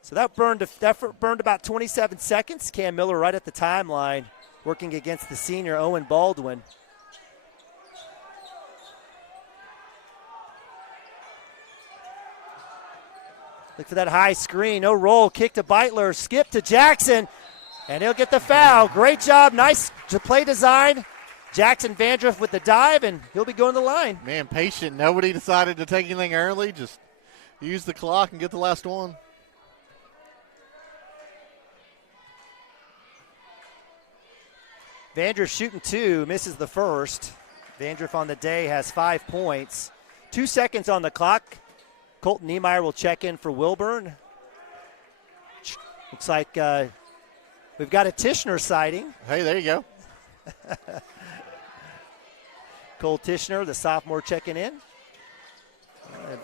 So that burned about 27 seconds. Cam Miller right at the timeline, working against the senior Owen Baldwin. Look for that high screen. No roll. Kick to Beitler. Skip to Jackson. And he'll get the foul. Great job. Nice play design. Jackson Vandruff with the dive, and he'll be going to the line. Man, patient. Nobody decided to take anything early. Just use the clock and get the last one. Vandruff shooting 2. Misses the first. Vandruff on the day has 5 points. 2 seconds on the clock. Colton Niemeyer will check in for Wilburn. Looks like we've got a Tishner sighting. Hey, there you go. Cole Tishner, the sophomore, checking in.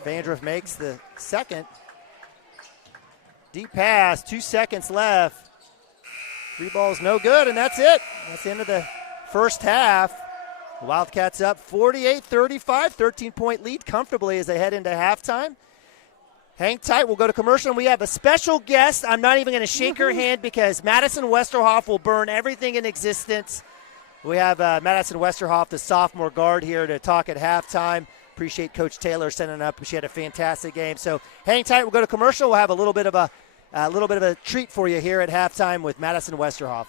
Vandruff makes the second. Deep pass, 2 seconds left. 3 balls no good, and that's it. That's the end of the first half. The Wildcats up 48-35, 13-point lead comfortably as they head into halftime. Hang tight. We'll go to commercial, and we have a special guest. I'm not even going to shake her hand because Madison Westerhoff will burn everything in existence. We have Madison Westerhoff, the sophomore guard, here to talk at halftime. Appreciate Coach Taylor sending up. She had a fantastic game. So hang tight. We'll go to commercial. We'll have a little bit of a treat for you here at halftime with Madison Westerhoff.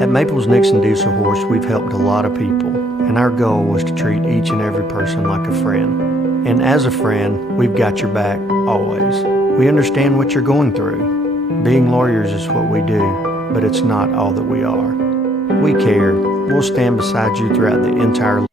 At Maples Nixon Diesel Horse, we've helped a lot of people, and our goal was to treat each and every person like a friend. And as a friend, we've got your back always. We understand what you're going through. Being lawyers is what we do, but it's not all that we are. We care. We'll stand beside you throughout the entire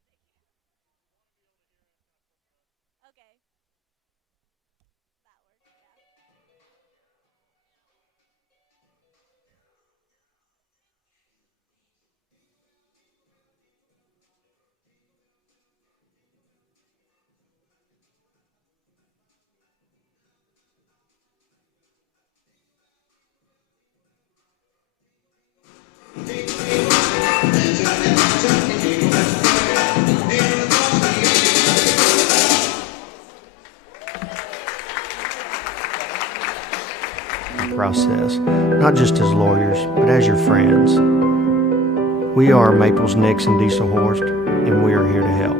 process, not just as lawyers, but as your friends. We are Maples Nixon Diesel Horst, and we are here to help.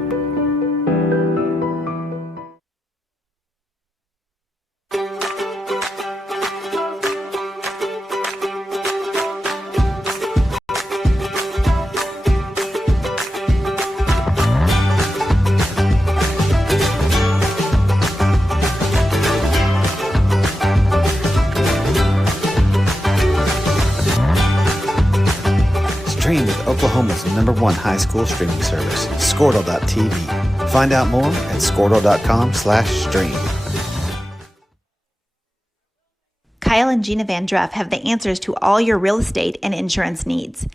Oklahoma's #1 high school streaming service, Squirtle.tv. Find out more at Squirtle.com/stream. Kyle and Gina Van Druff have the answers to all your real estate and insurance needs.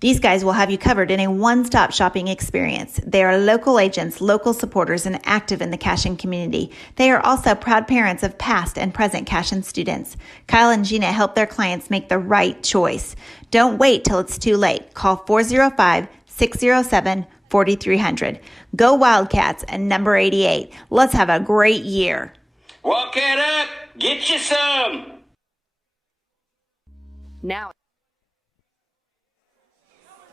These guys will have you covered in a one-stop shopping experience. They are local agents, local supporters, and active in the Cashion community. They are also proud parents of past and present Cashion students. Kyle and Gina help their clients make the right choice. Don't wait till it's too late. Call 405-607-4300. Go Wildcats and number 88. Let's have a great year. Walk it up. Get you some. Now.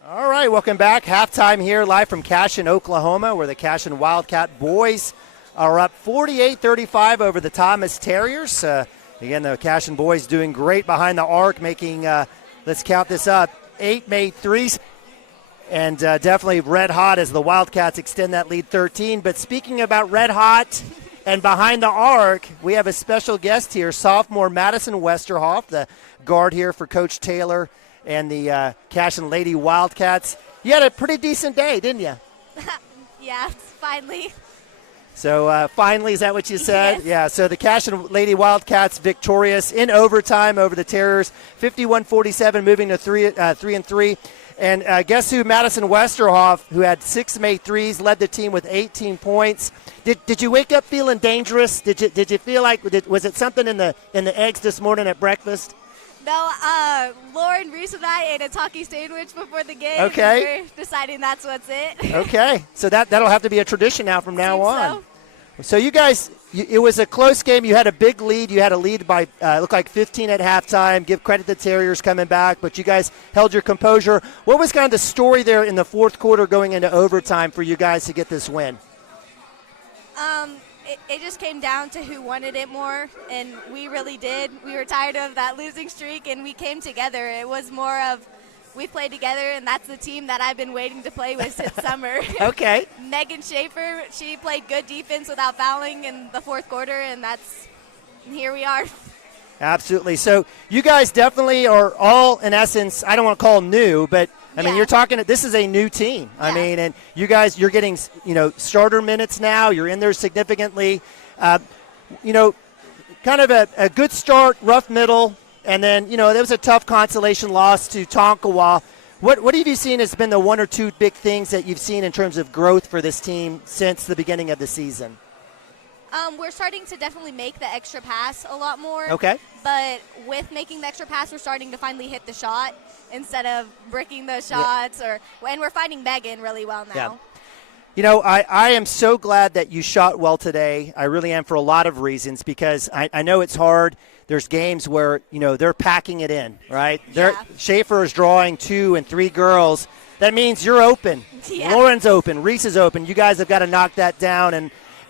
All right, welcome back. Halftime here live from Cashion, Oklahoma, where the Cashion Wildcat boys are up 48-35 over the Thomas Terriers. Again, the Cashion boys doing great behind the arc, making, let's count this up, 8 made threes. And definitely red hot as the Wildcats extend that lead 13. But speaking about red hot and behind the arc, we have a special guest here, sophomore Madison Westerhoff, the guard here for Coach Taylor and the Cashion Lady Wildcats. You had a pretty decent day, didn't you? Yeah, finally. So finally, is that what you said? Yes. Yeah, so the Cashion Lady Wildcats victorious in overtime over the Terriers, 51-47, moving to 3-3. And guess who? Madison Westerhoff, who had 6 made threes, led the team with 18 points. Did you wake up feeling dangerous? Did you feel like, was it something in the eggs this morning at breakfast? No, Lauren, Reese, and I ate a talkie sandwich before the game. Okay. And we're deciding that's what's it. Okay, so that'll have to be a tradition now from now on. So you guys, it was a close game. You had a big lead. You had a lead by, looked like 15 at halftime. Give credit to the Terriers coming back, but you guys held your composure. What was kind of the story there in the fourth quarter going into overtime for you guys to get this win? It just came down to who wanted it more, and we really did. We were tired of that losing streak, and we came together. It was more of we played together, and that's the team that I've been waiting to play with since summer. Okay. Megan Schaefer, she played good defense without fouling in the fourth quarter, and here we are. Absolutely. So you guys definitely are all, in essence, I don't want to call them new, but I mean, you're talking, this is a new team. Yeah. I mean, and you guys, you're getting, starter minutes now. You're in there significantly. Kind of a good start, rough middle, and then, there was a tough consolation loss to Tonkawa. What have you seen has been the one or two big things that you've seen in terms of growth for this team since the beginning of the season? We're starting to definitely make the extra pass a lot more. Okay. But with making the extra pass, we're starting to finally hit the shot instead of bricking those shots. And we're finding Megan really well now. Yeah. I am so glad that you shot well today. I really am, for a lot of reasons, because I know it's hard. There's games where, they're packing it in, right? Yeah. Schaefer is drawing 2 and 3 girls. That means you're open. Yeah. Lauren's open. Reese is open. You guys have got to knock that down.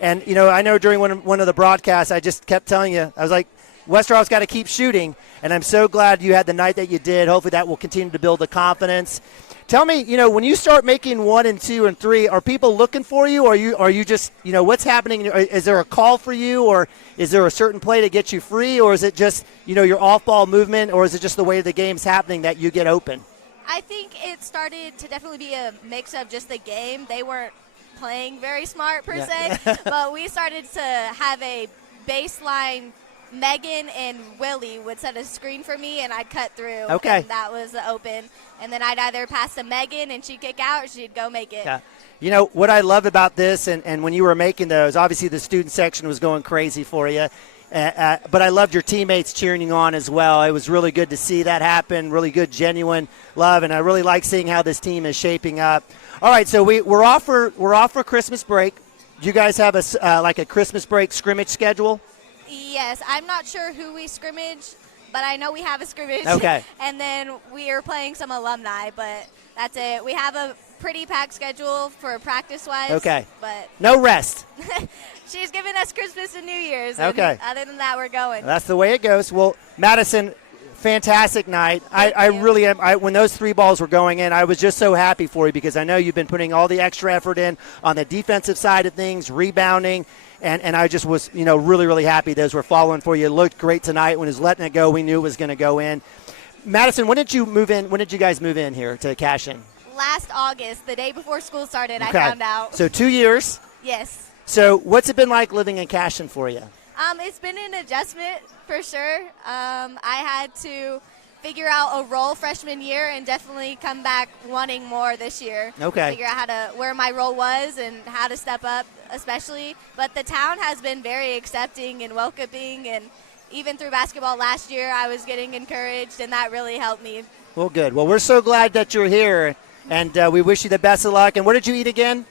And I know during one of the broadcasts, I just kept telling you, I was like, Westerhoff's got to keep shooting, and I'm so glad you had the night that you did. Hopefully that will continue to build the confidence. Tell me, when you start making 1 and 2 and 3, are people looking for you, or are you just, what's happening? Is there a call for you, or is there a certain play to get you free, or is it just, your off-ball movement, or is it just the way the game's happening that you get open? I think it started to definitely be a mix of just the game. They weren't playing very smart per se, but we started to have a baseline. Megan and Willie would set a screen for me, and I'd cut through. Okay. And that was the open. And then I'd either pass to Megan, and she'd kick out, or she'd go make it. Yeah. What I love about this, and when you were making those, obviously the student section was going crazy for you, but I loved your teammates cheering you on as well. It was really good to see that happen, really good, genuine love, and I really like seeing how this team is shaping up. All right, so we're off for Christmas break. Do you guys have a Christmas break scrimmage schedule? Yes, I'm not sure who we scrimmage, but I know we have a scrimmage. Okay. And then we are playing some alumni, but that's it. We have a pretty packed schedule for practice-wise. Okay. But no rest. She's giving us Christmas and New Year's. Okay. And other than that, we're going. That's the way it goes. Well, Madison, fantastic night. I really am. When those 3 balls were going in, I was just so happy for you, because I know you've been putting all the extra effort in on the defensive side of things, rebounding. And I just was, really, really happy those were following for you. It looked great tonight. When it was letting it go, we knew it was going to go in. Madison, when did you move in? When did you guys move in here to Cashion? last August, the day before school started, I Okay. found out. So 2 years. Yes. So what's it been like living in Cashion for you? It's been an adjustment for sure. I had to figure out a role freshman year and definitely come back wanting more this year. Okay. Figure out where my role was and how to step up, especially. But the town has been very accepting and welcoming, and even through basketball last year, I was getting encouraged, and that really helped me. Well, good. Well, we're so glad that you're here, and we wish you the best of luck. And what did you eat again?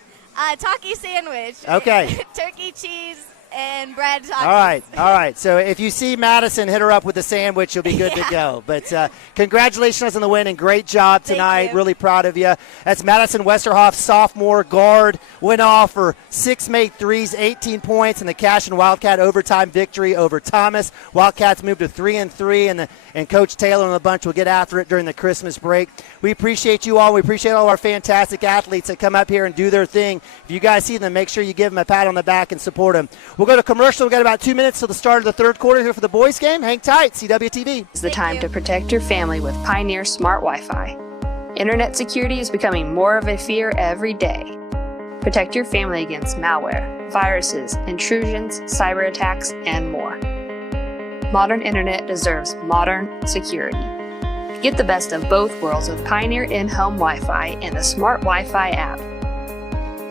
Talkie sandwich. Okay. Turkey, cheese, and bread Takis. All right. So if you see Madison, hit her up with a sandwich, you'll be good to go. But congratulations on the win and great job tonight. Really proud of you. That's Madison Westerhoff, sophomore guard, went off for 6 made threes, 18 points, and the Cashion Wildcat overtime victory over Thomas. Wildcats moved to 3-3, and Coach Taylor and the bunch will get after it during the Christmas break. We appreciate you all. We appreciate all our fantastic athletes that come up here and do their thing. If you guys see them, make sure you give them a pat on the back and support them. We'll go to commercial. We've got about 2 minutes till the start of the third quarter here for the boys game. Hang tight. CWTV. It's the time to protect your family with Pioneer Smart Wi-Fi. Internet security is becoming more of a fear every day. Protect your family against malware, viruses, intrusions, cyber attacks, and more. Modern internet deserves modern security. Get the best of both worlds with Pioneer in-home Wi-Fi and the Smart Wi-Fi app.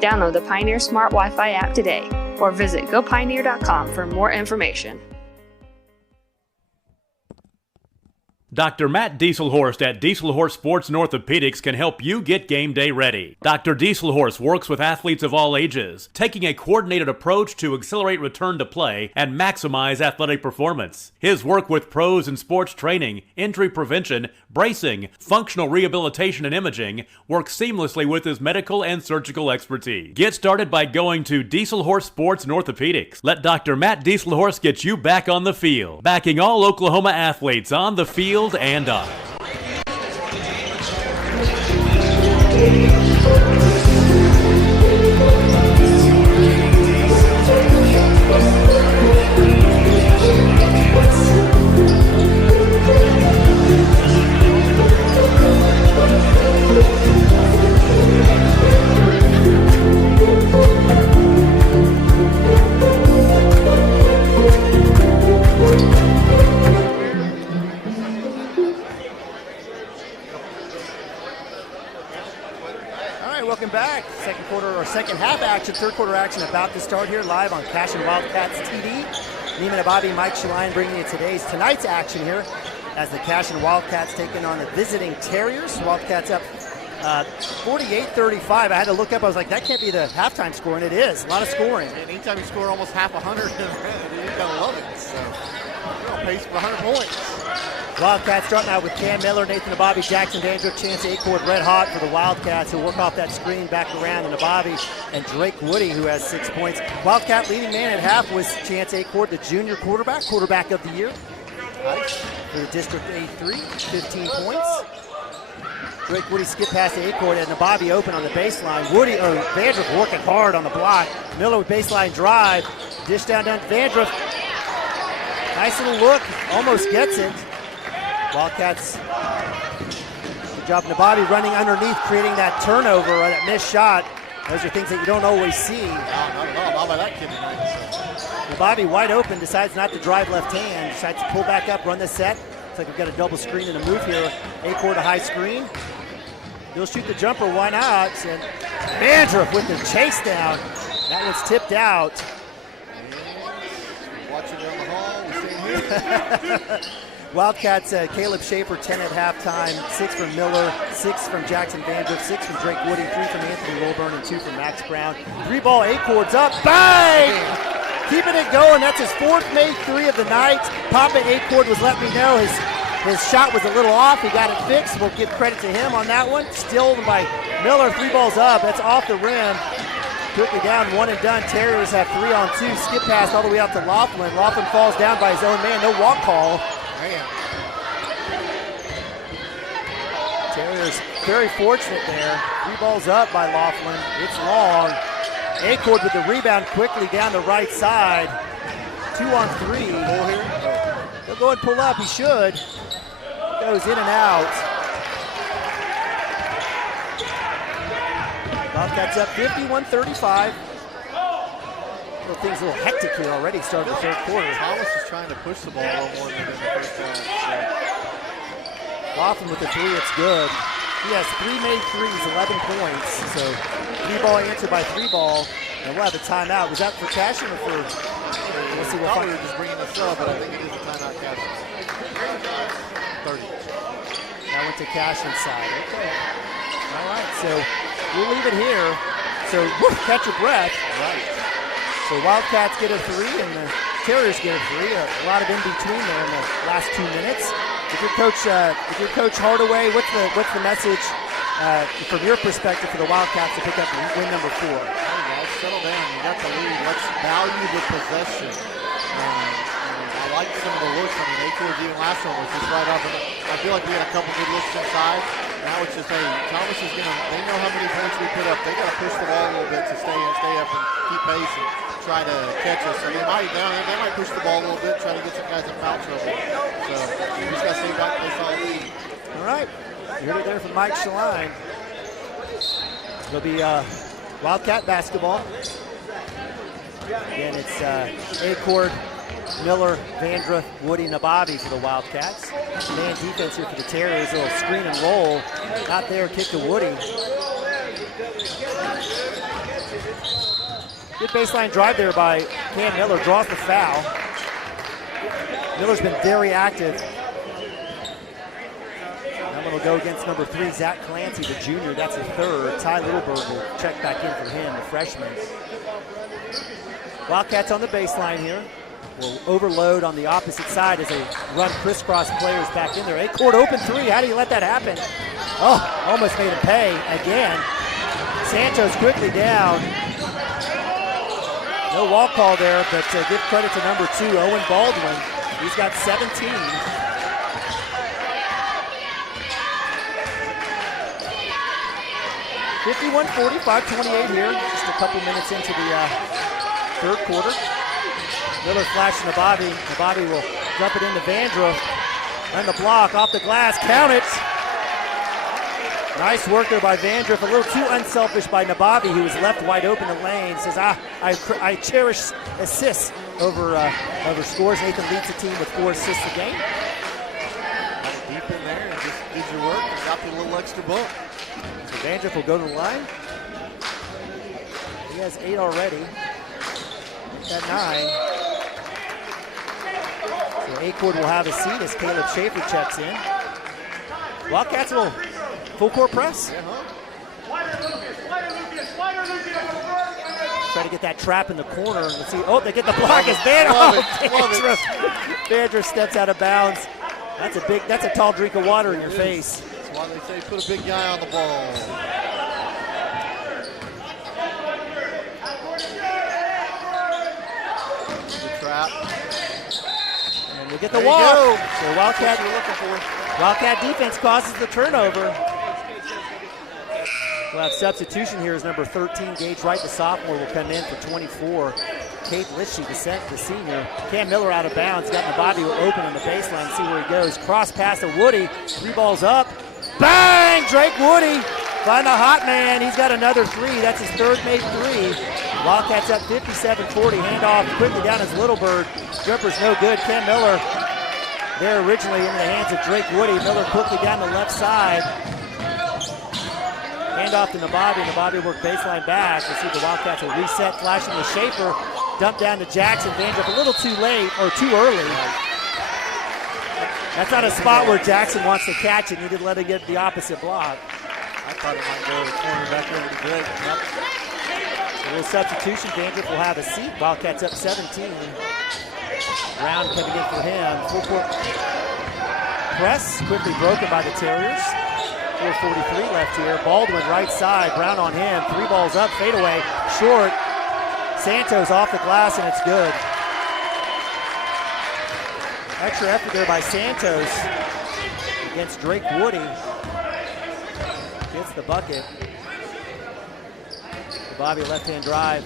Download the Pioneer Smart Wi-Fi app today or visit gopioneer.com for more information. Dr. Matt Dieselhorst at Dieselhorst Sports and Orthopedics can help you get game day ready. Dr. Dieselhorst works with athletes of all ages, taking a coordinated approach to accelerate return to play and maximize athletic performance. His work with pros in sports training, injury prevention, bracing, functional rehabilitation, and imaging works seamlessly with his medical and surgical expertise. Get started by going to Dieselhorst Sports and Orthopedics. Let Dr. Matt Dieselhorst get you back on the field, backing all Oklahoma athletes on the field and on. Welcome back. Second quarter or second half action, third quarter action about to start here live on Cashion Wildcats TV. Neiman Ababi, Mike Shaline bringing you tonight's action here as the Cashion Wildcats taking on the visiting Terriers. Wildcats up 48-35. I had to look up. I was like, that can't be the halftime score, and it is. A lot of scoring. And anytime you score almost half 100, you're going to love it. So we're on pace for 100 points. Wildcats starting out with Cam Miller, Nathan Ababi, Jackson Vandrook, Chance Acord, red hot for the Wildcats who work off that screen back around, and Ababi and Drake Woody who has 6 points. Wildcat leading man at half was Chance Acord, the junior quarterback of the year. For the District A3, 15 points. Drake Woody skip past Acord and Ababi open on the baseline. Vandrook working hard on the block. Miller with baseline drive. Dish down to Vandrook. Nice little look, almost gets it. Wildcats, good job. Nababi running underneath, creating that turnover or that missed shot. Those are things that you don't always see. No, not at all. Not by that kid tonight. Nababi wide open, decides not to drive left hand, decides to pull back up, run the set. Looks like we've got a double screen and a move here. Acord a high screen. He'll shoot the jumper, why not? And Vandrook with the chase down. That one's tipped out. Watching down the hall, we're staying here. Wildcats, Caleb Schaefer, 10 at halftime, 6 from Miller, 6 from Jackson Vandrook, 6 from Drake Woody, 3 from Anthony Wilburn, and 2 from Max Brown. 3-ball, Acord's up, bang! Keeping it going, that's his 4th made 3 of the night. Papa Acord was letting me know his shot was a little off. He got it fixed. We'll give credit to him on that one. Still by Miller, 3 balls up. That's off the rim. Quickly down, 1 and done. Terriers have 3 on 2. Skip pass all the way out to Laughlin. Laughlin falls down by his own man. No walk call. Man. Terriers very fortunate there. 3 balls up by Laughlin. It's long. Acord with the rebound quickly down the right side. 2 on 3. Pull here. He'll go and pull up. He should. Goes in and out. Wildcats up 51-35. Things a little hectic here already, starting the third quarter. Thomas is trying to push the ball a little more than in the first half. Laughlin with the three, it's good. He has 3 made threes, 11 points. So 3-ball answer by 3-ball, and we'll have a timeout. Was that for Cashion or for? We'll see. We were just bringing this up, but I think it is a timeout. Cashion. 30. That went to Cashion's side. Okay. All right. So we'll leave it here. So catch your breath. Right. So Wildcats get a 3, and the Terriers get a 3. A lot of in between there in the last 2 minutes. If you're Coach Hardaway, what's the message from your perspective for the Wildcats to pick up win number 4? Hey guys, settle down. You got the lead. Let's value the possession. I like some of the looks. I mean, A4G and last one was just right off. I feel like we had a couple good looks inside. Now it's just, hey, Thomas is gonna. They know how many points we put up. They got to push the ball a little bit to stay up and keep pace and try to catch us. And they might push the ball a little bit, try to get some guys in foul trouble. So we just got to stay back this all week. All right, you heard it there from Mike Shaline. It'll be Wildcat basketball. Again, it's Acord, Miller, Vandruff, Woody, Nabavi for the Wildcats. Man defense here for the Terriers. A little screen and roll. Not there, kick to Woody. Good baseline drive there by Cam Miller. Draws the foul. Miller's been very active. That one will go against number 3, Zach Clancy, the junior. That's the third. Ty Littleberg will check back in for him, the freshman. Wildcats on the baseline here. Will overload on the opposite side as they run crisscross players back in there. A-court open 3. How do you let that happen? Oh, almost made him pay again. Santos quickly down. No wall call there, but give credit to number 2, Owen Baldwin. He's got 17. (51-45-28) here. Just a couple minutes into the third quarter. Miller flashing to Bobby. Bobby will dump it into Vandruff. And the block off the glass. Count it. Nice work there by Vandruff. A little too unselfish by Nabavi, who was left wide open in the lane. Says, I cherish assists over scores. Nathan leads the team with 4 assists a game. Got it deep in there and just did your work. Got the little extra bump. So Vandruff will go to the line. He has 8 already. At 9. So Acord will have a seat as Caleb Schaefer checks in. Wildcats will full court press. Try to get that trap in the corner. Let's see. Oh, they get the block as Vandruff steps out of bounds. That's a tall drink of water in your face. That's why they say put a big guy on the ball. And we'll get the walk. So Wildcat defense causes the turnover. We'll have substitution here as number 13, Gage Wright, the sophomore, will come in for 24. Kate Litchie, the senior. Cam Miller out of bounds. Got Nabavi open on the baseline. See where he goes. Cross pass to Woody. 3 balls up. Bang! Drake Woody. Find a hot man. He's got another 3. That's his 3rd made 3. Wildcats up 57-40. Handoff quickly down as Littleberg. Jumper's no good. Cam Miller there originally in the hands of Drake Woody. Miller quickly down the left side. Handoff to Nabavi. Nabavi worked baseline back. Let's see if the Wildcats will reset. Flashing to Schaefer. Dump down to Jackson. Vandruff a little too late or too early. That's not a spot where Jackson wants to catch it. He didn't let it get the opposite block. I thought it might go to the corner back over to Drake. A little substitution. Vandruff will have a seat. Wildcats up 17. Brown coming in for him. Full court press. Quickly broken by the Terriers. 4:43 left here. Baldwin right side. Brown on him. 3 balls up. Fadeaway. Short. Santos off the glass, and it's good. Extra effort there by Santos against Drake Woody. Gets the bucket. Bobby left-hand drive.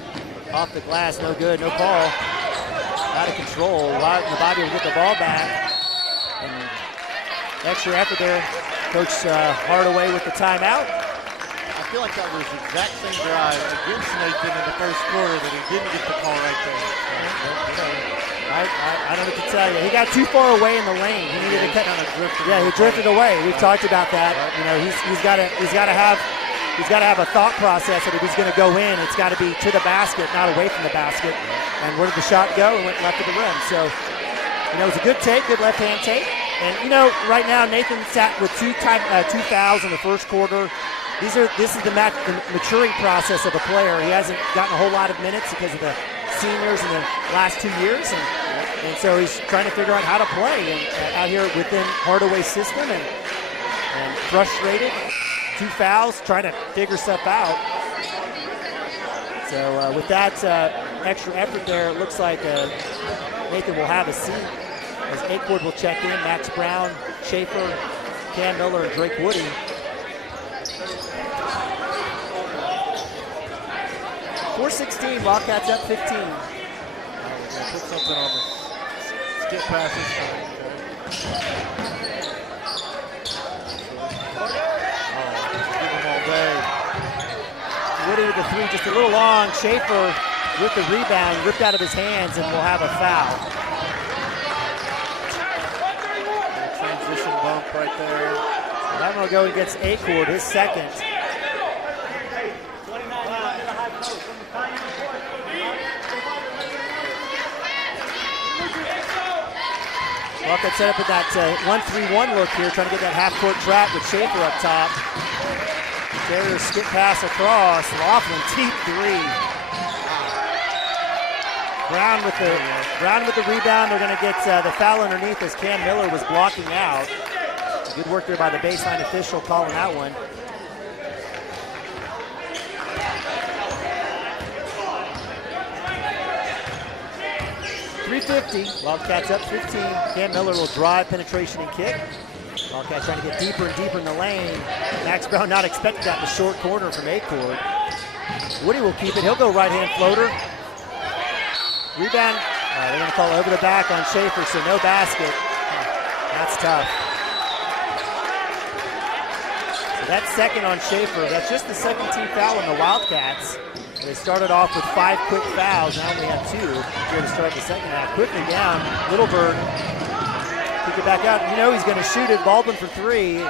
Off the glass. No good. No call. Out of control. Bobby will get the ball back. And extra effort there. Coach Hardaway with the timeout. I feel like that was the exact same drive against Nathan in the first quarter that he didn't get the call right there. I don't know what to tell you. He got too far away in the lane. He needed to cut. Kind of drifted. Yeah, he drifted away. We've talked about that. You know, he's got to have a thought process that if he's going to go in, it's got to be to the basket, not away from the basket. And where did the shot go? It went left of the rim. So, you know, it was a good take, good left-hand take. And, you know, right now Nathan sat with two fouls in the first quarter. This is the maturing process of a player. He hasn't gotten a whole lot of minutes because of the seniors in the last 2 years. And so he's trying to figure out how to play out here within Hardaway's system and frustrated. 2 fouls, trying to figure stuff out. So with that extra effort there, it looks like Nathan will have a seat as Acord will check in. Max Brown, Schaefer, Cam Miller, and Drake Woody. .416, Wildcats up 15. We're going to put something on the skip passes. Give them all day. Woody with the three, just a little long. Schaefer with the rebound, ripped out of his hands, and will have a foul. Transition bump right there. That one will go against Acord, his second. Wildcats set up with that 1-3-1 look here, trying to get that half-court trap with Schaefer up top. Carrier skip pass across. Laughlin, deep three. Brown with the rebound. They're going to get the foul underneath as Cam Miller was blocking out. Good work there by the baseline official calling that one. .350, Wildcats up 15. Cam Miller will drive, penetration, and kick. Wildcats trying to get deeper and deeper in the lane. Max Brown not expecting that in the short corner from Acord. Woody will keep it. He'll go right-hand floater. Rebound. They're going to call over the back on Schaefer, so no basket. That's tough. So that's second on Schaefer. That's just the second team foul on the Wildcats. They started off with 5 quick fouls. Now only have 2 here to start the second half. Quickly down. Littlebird. Kick it back out. You know he's going to shoot it. Baldwin for 3.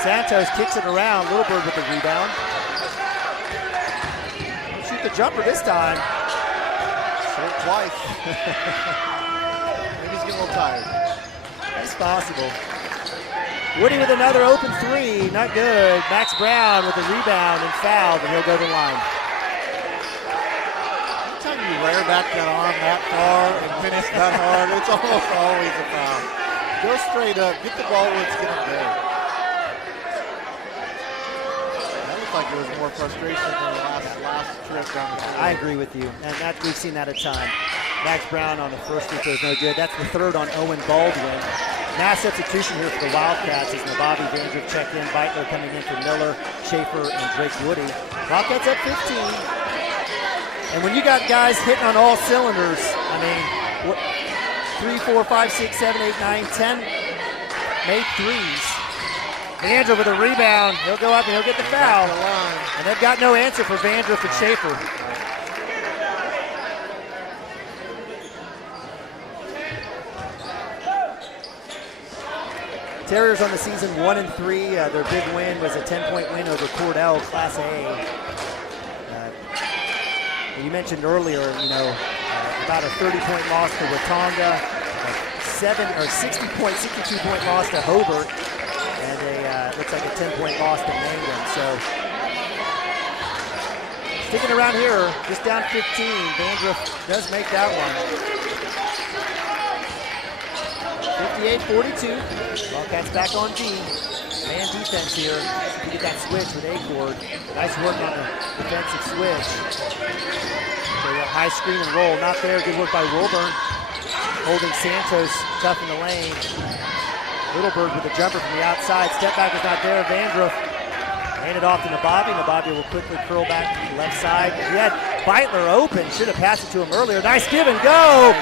Santos kicks it around. Littlebird with the rebound. He'll shoot the jumper this time. Short twice. Maybe he's getting a little tired. That's possible. Woody with another open 3. Not good. Max Brown with the rebound and fouled, and he'll go to the line. Anytime you rear back that arm that far and finish that hard, it's almost always a foul. Go straight up, get the ball where it's going to go. That looked like it was more frustration than the last trip down the field. I agree with you, and we've seen that a ton. Max Brown on the first free throw is no good. That's the third on Owen Baldwin. Mass substitution here for the Wildcats as Nabavi Vandrick check in. Beitler coming in for Miller, Schaefer, and Drake Woody. Wildcats up 15. And when you got guys hitting on all cylinders, I mean, 3, 4, 5, 6, 7, 8, 9, 10 made threes. Vandrick with a rebound. He'll go up and he'll get the foul. And they've got no answer for Vandrick and Schaefer. Terriers on the season 1-3. Their big win was a 10-point win over Cordell, Class A. You mentioned earlier, about a 30-point loss to Watonga, a 62-point loss to Hobart, and looks like a 10-point loss to Mangum. So sticking around here, just down 15. Vandrick does make that one. 58-42. Wildcats back on D. Man defense here. You get that switch with Acord. Nice work on the defensive switch. So high screen and roll. Not there. Good work by Wilburn. Holding Santos tough in the lane. Littlebird with the jumper from the outside. Step back is not there. Vandrick handed off to Nabavi. Nabavi will quickly curl back to the left side. He had Beitler open. Should have passed it to him earlier. Nice give and go.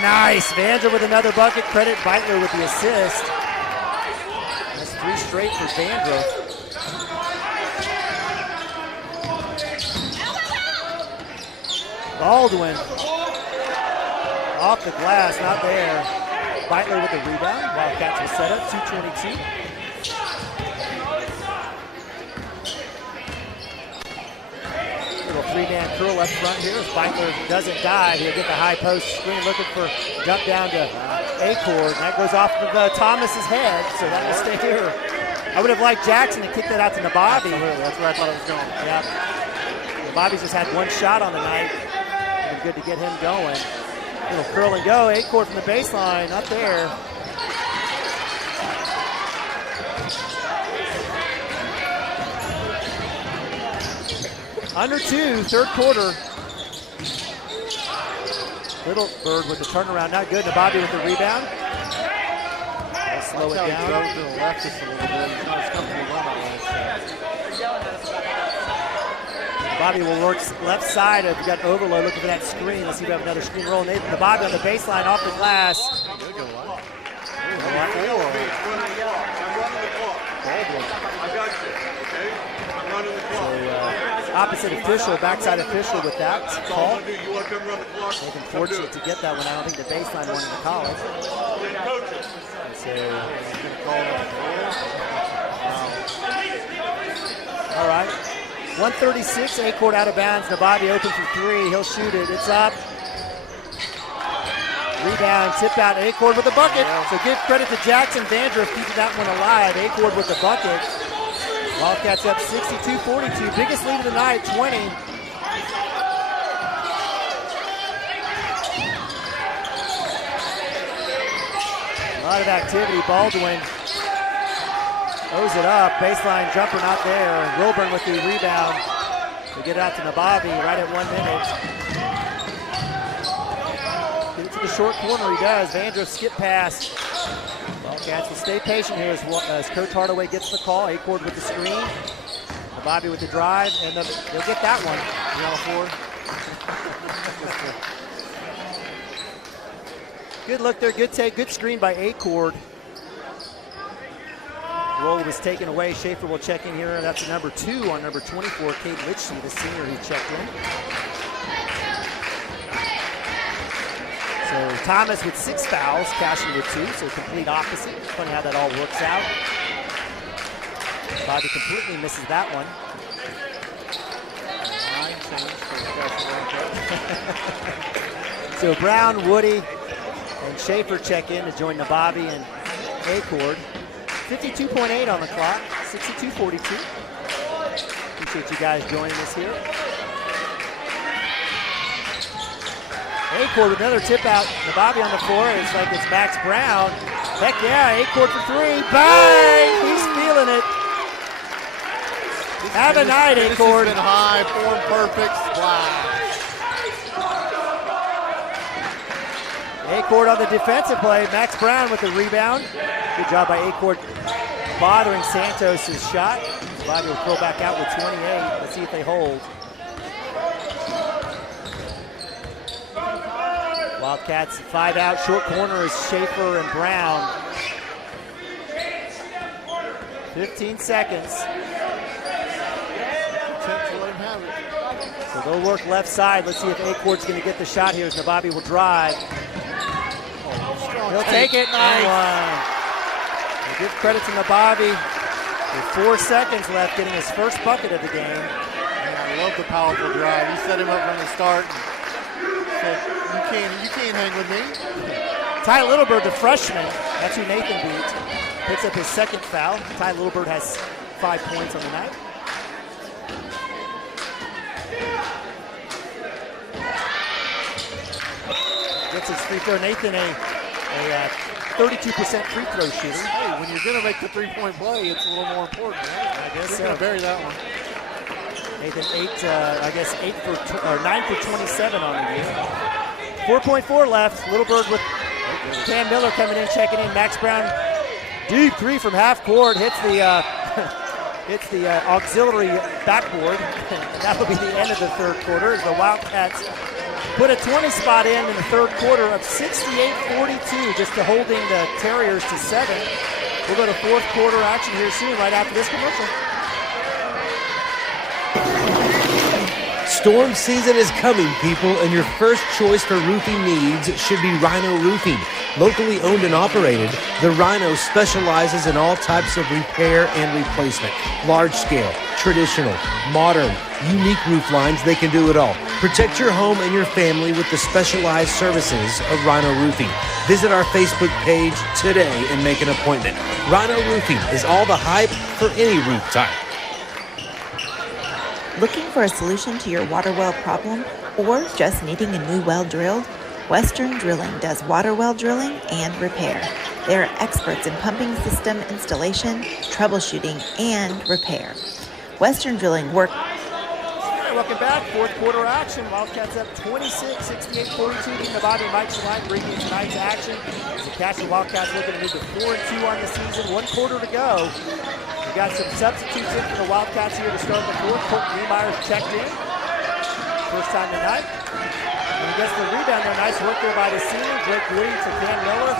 Nice. Vandrick with another bucket. Credit Beitler with the assist. That's 3 straight for Vandrick. Baldwin off the glass, not there. Beitler with the rebound. Wildcats will set up, 2:22. Little three-man curl up front here as Beitler doesn't dive. He'll get the high post screen, looking for dump down to Acord. That goes off of Thomas's head, so that will stay here. I would have liked Jackson to kick that out to Nababi. Absolutely, that's where I thought it was going. Yeah. Nababi's just had one shot on the night. It was good to get him going. Little curl and go. Acord from the baseline, up there. Under 2, third quarter. Littlebird with the turnaround, not good. Nababi with the rebound. They'll slow it down. He drove to the left just a little bit. He's not as comfortable running last time. Nababi will work left side. If you got overload, looking for that screen. Let's see if we have another screen roll. Nababi on the baseline, off the glass. Opposite official, backside official with that call. Making fortunate to get that one. I don't think the baseline one in the college. So, all right. 136, Acord out of bounds. Nababi open for three. He'll shoot it. It's up. Rebound, tip out. Acord with the bucket. So give credit to Jackson Vandroff keeping that one alive. Acord with the bucket. Wildcats up 62-42. Biggest lead of the night, 20. A lot of activity. Baldwin owes it up. Baseline jumper not there. And Wilburn with the rebound to get it out to Nababi right at 1 minute. Get it to the short corner. He does. Vandroff skip pass. Wildcats will stay patient here as Coach Hardaway gets the call. Acord with the screen. Nababi with the drive, and they'll get that one. Good look there, good take, good screen by Acord. Roll was taken away. Schaefer will check in here. That's number 2 on number 24, Cade Litchie, the senior who checked in. So Thomas with 6 fouls, Cashion with 2, so complete opposite. Funny how that all works out. Bobby completely misses that one. So Brown, Woody, and Schaefer check in to join Nababi and Acord. 52.8 on the clock, 62-42. Appreciate you guys joining us here. Acord with another tip out. Nababi on the floor. It's like it's Max Brown. Heck yeah, Acord for 3. Bang! He's feeling it. Have a night, Acord. This has been high, form perfect, splash. Acord on the defensive play. Max Brown with the rebound. Good job by Acord bothering Santos' shot. Nababi will throw back out with 28. Let's see if they hold. Wildcats 5 out. Short corner is Schaefer and Brown. 15 seconds. So they'll work left side. Let's see if Acord's going to get the shot here as Nababi will drive. He'll take it. Nice. We'll give credit to Nababi with 4 seconds left, getting his first bucket of the game. I love the powerful drive. He set him up from the start. Said, you can't hang with me. Ty Littlebird, the freshman, that's who Nathan beat, picks up his second foul. Ty Littlebird has 5 points on the night. Gets his free throw. Nathan, a 32% free throw shooter. Hey, when you're going to make the three-point play, it's a little more important, right? I guess so. You're going to bury that one. Nathan 9 for 27 on the year. 4.4 left. Littlebird with Cam Miller coming in, checking in. Max Brown, deep 3 from half court, hits the auxiliary backboard. And that will be the end of the third quarter as the Wildcats put a 20 spot in the third quarter of 68-42, just to holding the Terriers to 7. We'll go to fourth quarter action here soon, right after this commercial. Storm season is coming, people, and your first choice for roofing needs should be Rhino Roofing. Locally owned and operated, the Rhino specializes in all types of repair and replacement. Large scale, traditional, modern, unique roof lines, they can do it all. Protect your home and your family with the specialized services of Rhino Roofing. Visit our Facebook page today and make an appointment. Rhino Roofing is all the hype for any roof type. Looking for a solution to your water well problem or just needing a new well drilled? Western Drilling does water well drilling and repair. They are experts in pumping system installation, troubleshooting, and repair. Western Drilling work. Welcome back. Fourth quarter action. Wildcats up 26, 68-42. Dean Nabadi and Mike Salite bringing tonight's action. The Cashion Wildcats looking to move to 4-2 on the season. 1 quarter to go. We got some substitutes in for the Wildcats here to start the fourth. Colton Niemeyer's checked in. First time tonight. And he gets the rebound there. Nice work there by the senior. Drake Woody to Cam Miller,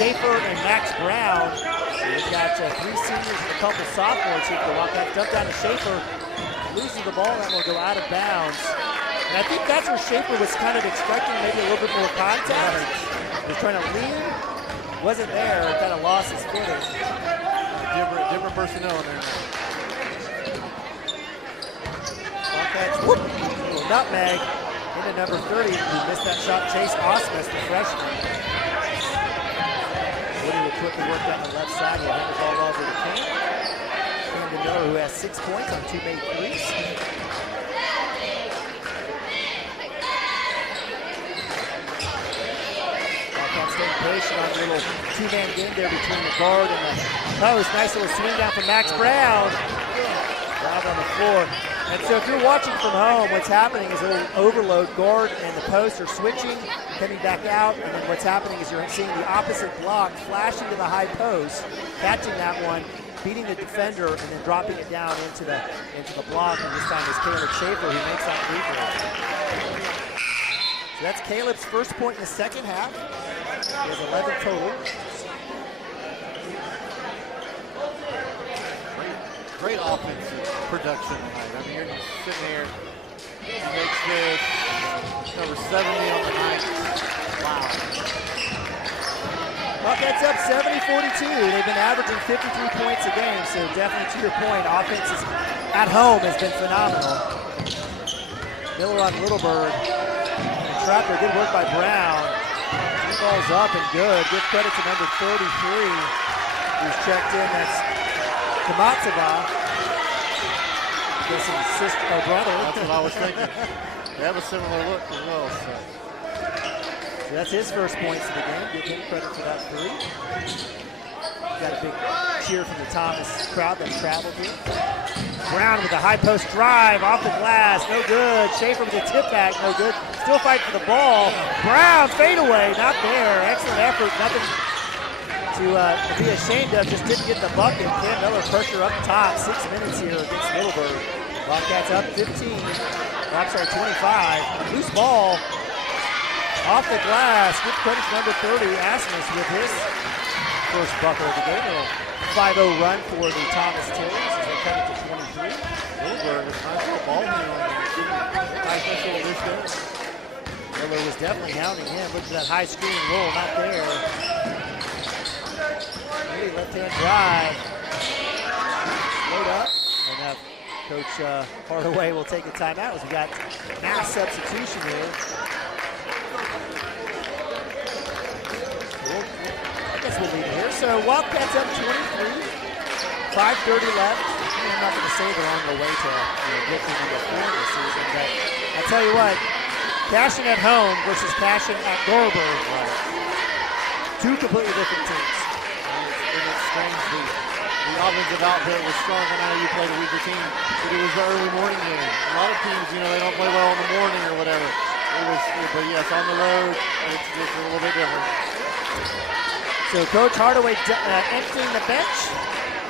Schaefer, and Max Brown. So we've got 3 seniors and a couple sophomores here for the Wildcats. Dump down to Schaefer. Loses the ball. That will go out of bounds. And I think that's where Schaefer was kind of expecting maybe a little bit more contact. He was trying to lean. Wasn't there. Kind of lost his footing. Different personnel in there now. Wildcats, whoop, little nutmeg into number 30. Who missed that shot. Chase Osmus, the freshman. Woody will quickly work down the left side. He'll hand the ball over to King. Camden Miller, who has 6 points on 2 made threes. Wildcats staying patient on a little 2-man game there between the guard and the post. Nice little swing down from Max Brown. Drive on the floor. And so if you're watching from home, what's happening is a little overload. Guard and the post are switching, coming back out, and then what's happening is you're seeing the opposite block flashing to the high post, catching that one, beating the defender, and then dropping it down into the block. And this time it's Caleb Schaefer who makes that free throw. So that's Caleb's first point in the second half. He has 11 total. Great offensive production tonight. I mean, you're sitting here, he makes this number 70 on the night. Wow. Wildcats up 70-42. They've been averaging 53 points a game, so definitely to your point, offense at home has been phenomenal. Miller on Littleberg. And Trapper, good work by Brown. He ball's up and good. Give credit to number 33, who's checked in. That's Kamatsava. Guessing sister or brother. That's what I was thinking. They have a similar look as well. So that's his first points of the game. Give him credit for that 3. Got a big cheer from the Thomas crowd that traveled here. Brown with a high post drive off the glass, no good. Schaefer with a tip back, no good. Still fighting for the ball. Brown fadeaway, not there. Excellent effort, nothing to be ashamed of. Just didn't get the bucket. Cam Miller pressure up top. 6 minutes here against Middleburg. Wildcats up 15. I'm sorry, 25. Loose ball. Off the glass, good credit to number 30, Asmus, with his first bucket of the game. A 5-0 run for the Thomas Terriers as they cut it to 23. Middleburg was nice little ball handling. Nice little this game. Miller was definitely hounding him. Look at that high screen roll, not there. Maybe left-hand drive. Load up. And Coach Hardaway will take a timeout as we got mass substitution here. I guess we'll leave it here. So Wildcats up 23, 5:30 left. I'm not going to say they're on the way to get to the fourth this season, but I tell you what, Cashion at home versus Cashion at Gorberg. Right. 2 completely different teams. And it's strange. The offensive output was strong. I know you played a weaker team, but it was the early morning game. A lot of teams, they don't play well in the morning or whatever. But yes, on the road, it's just a little bit different. So Coach Hardaway emptying the bench.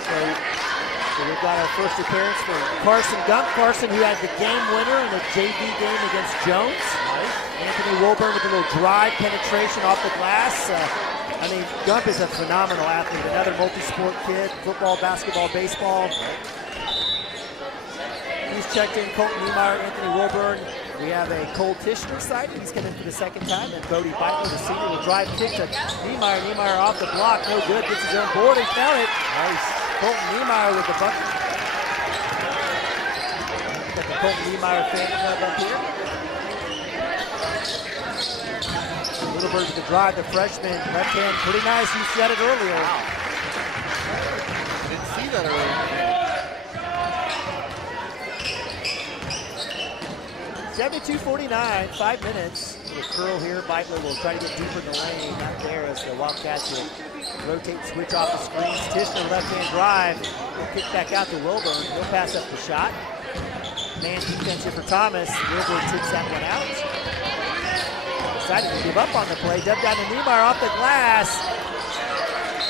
So we've got our first appearance for Carson Gump. Carson, who had the game winner in the JV game against Jones. Nice. Anthony Wilburn with a little drive penetration off the glass. Gump is a phenomenal athlete. Another multi-sport kid, football, basketball, baseball. He's checked in. Colton Niemeyer, Anthony Wilburn. We have a Cole Tishner sighting. He's come in for the second time. And Bodie Beitler, the senior, will drive kick to Niemeyer. Niemeyer off the block. No good. Gets his own board and found it. Nice. Colton Niemeyer with the bucket. Got the Colton Niemeyer fan club up here. Littlebird with the drive. The freshman. Left hand. Pretty nice. You said it earlier. Wow. Didn't see that earlier. 72-49, 5 minutes. A little curl here. Beitler will try to get deeper in the lane. Not there as the Wildcats will rotate, switch off the screens. Tishner left-hand drive. He'll kick back out to Wilburn. He'll pass up the shot. Man defense here for Thomas. Wilburn takes that one out. Decided to give up on the play. Dub down to Niemeyer off the glass.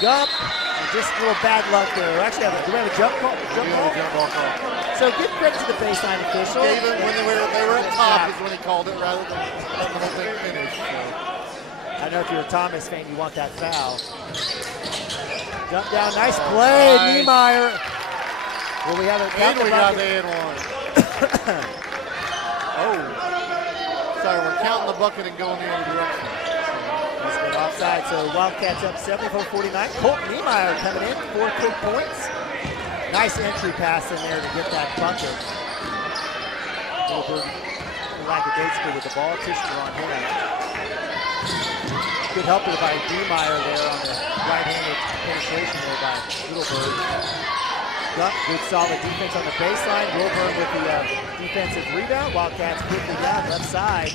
Gump. And just a little bad luck there. Actually, do we have a jump call? Jump ball call? So give credit to the baseline official. Gave it when they were at top is when he called it rather than letting the whole thing finish. So. I know if you're a Thomas fan, you want that foul. Jump down, nice play, nice. Niemeyer. Well, we have a and we got the and one. Oh. Sorry, we're counting the bucket and going the other direction. That's been offside, so Wildcats up 74-49. Colton Niemeyer coming in, 4 quick points. Nice entry pass in there to get that bucket. Wilburn lackadaisical with the ball. Tishner on him. Good help there by Niemeyer there on the right-handed penetration there by Littlebird. Good solid defense on the baseline. Wilburn with the defensive rebound. Wildcats quickly down left side.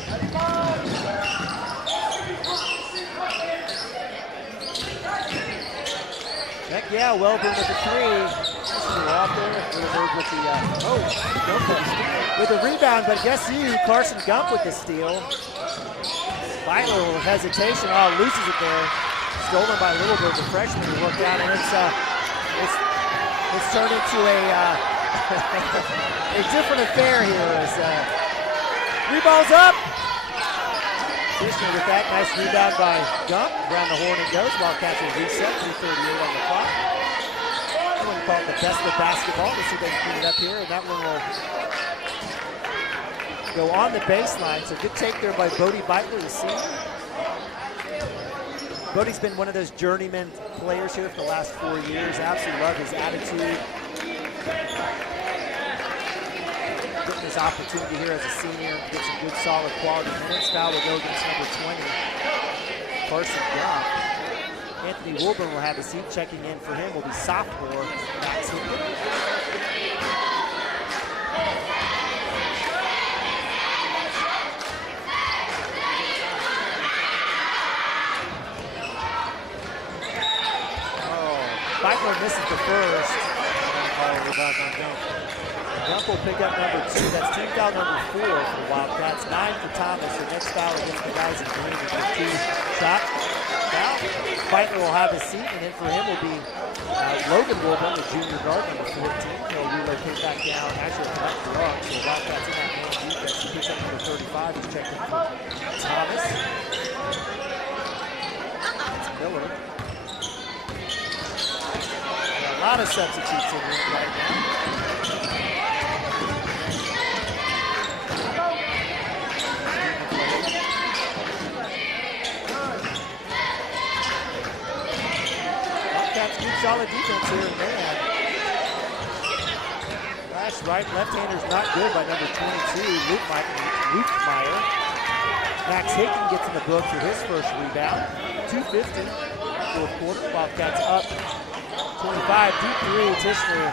Heck yeah, Wilburn with the 3. Off there with the rebound, but guess you, Carson Gump with the steal. Beitler with hesitation, loses it there. Stolen by Littlebird, the freshman who worked out, and it's turned into a a different affair here as rebound's up. Tishner with that nice rebound by Gump. Around the horn it goes. Wildcats will reset. 3:38 on the clock. I wouldn't call it the best of basketball. Let's see if they can clean it up here, and that one will go on the baseline. So good take there by Bodie Beitler, the senior. Bodie's been one of those journeyman players here for the last 4 years. Absolutely love his attitude. Getting his opportunity here as a senior, get some good solid quality minutes. Foul will go against number 20, Carson Gump. Anthony Wilburn will have a seat. Checking in for him will be sophomore Max Hickman. Beitler misses the first. Gump will pick up number 2. That's team foul number 4 for the Wildcats. 9 for Thomas. The next foul against the guys in green is the 2 shot. Now, Beitler will have a seat, and then for him will be Logan Wilburn, the junior guard, number 14. He'll relocate back down. Actually, it's not drunk, so Wildcats in that man defense. He picks up number 35. He's checking for Thomas. That's Miller. A lot of substitutes in here right now. Wildcats good solid defense here in man. Flash right, left-hander's not good by number 22, Luke Meyer. Max Hickman gets in the book for his first rebound. 2:50, fourth quarter. Wildcats up 25, deep 3, Tishner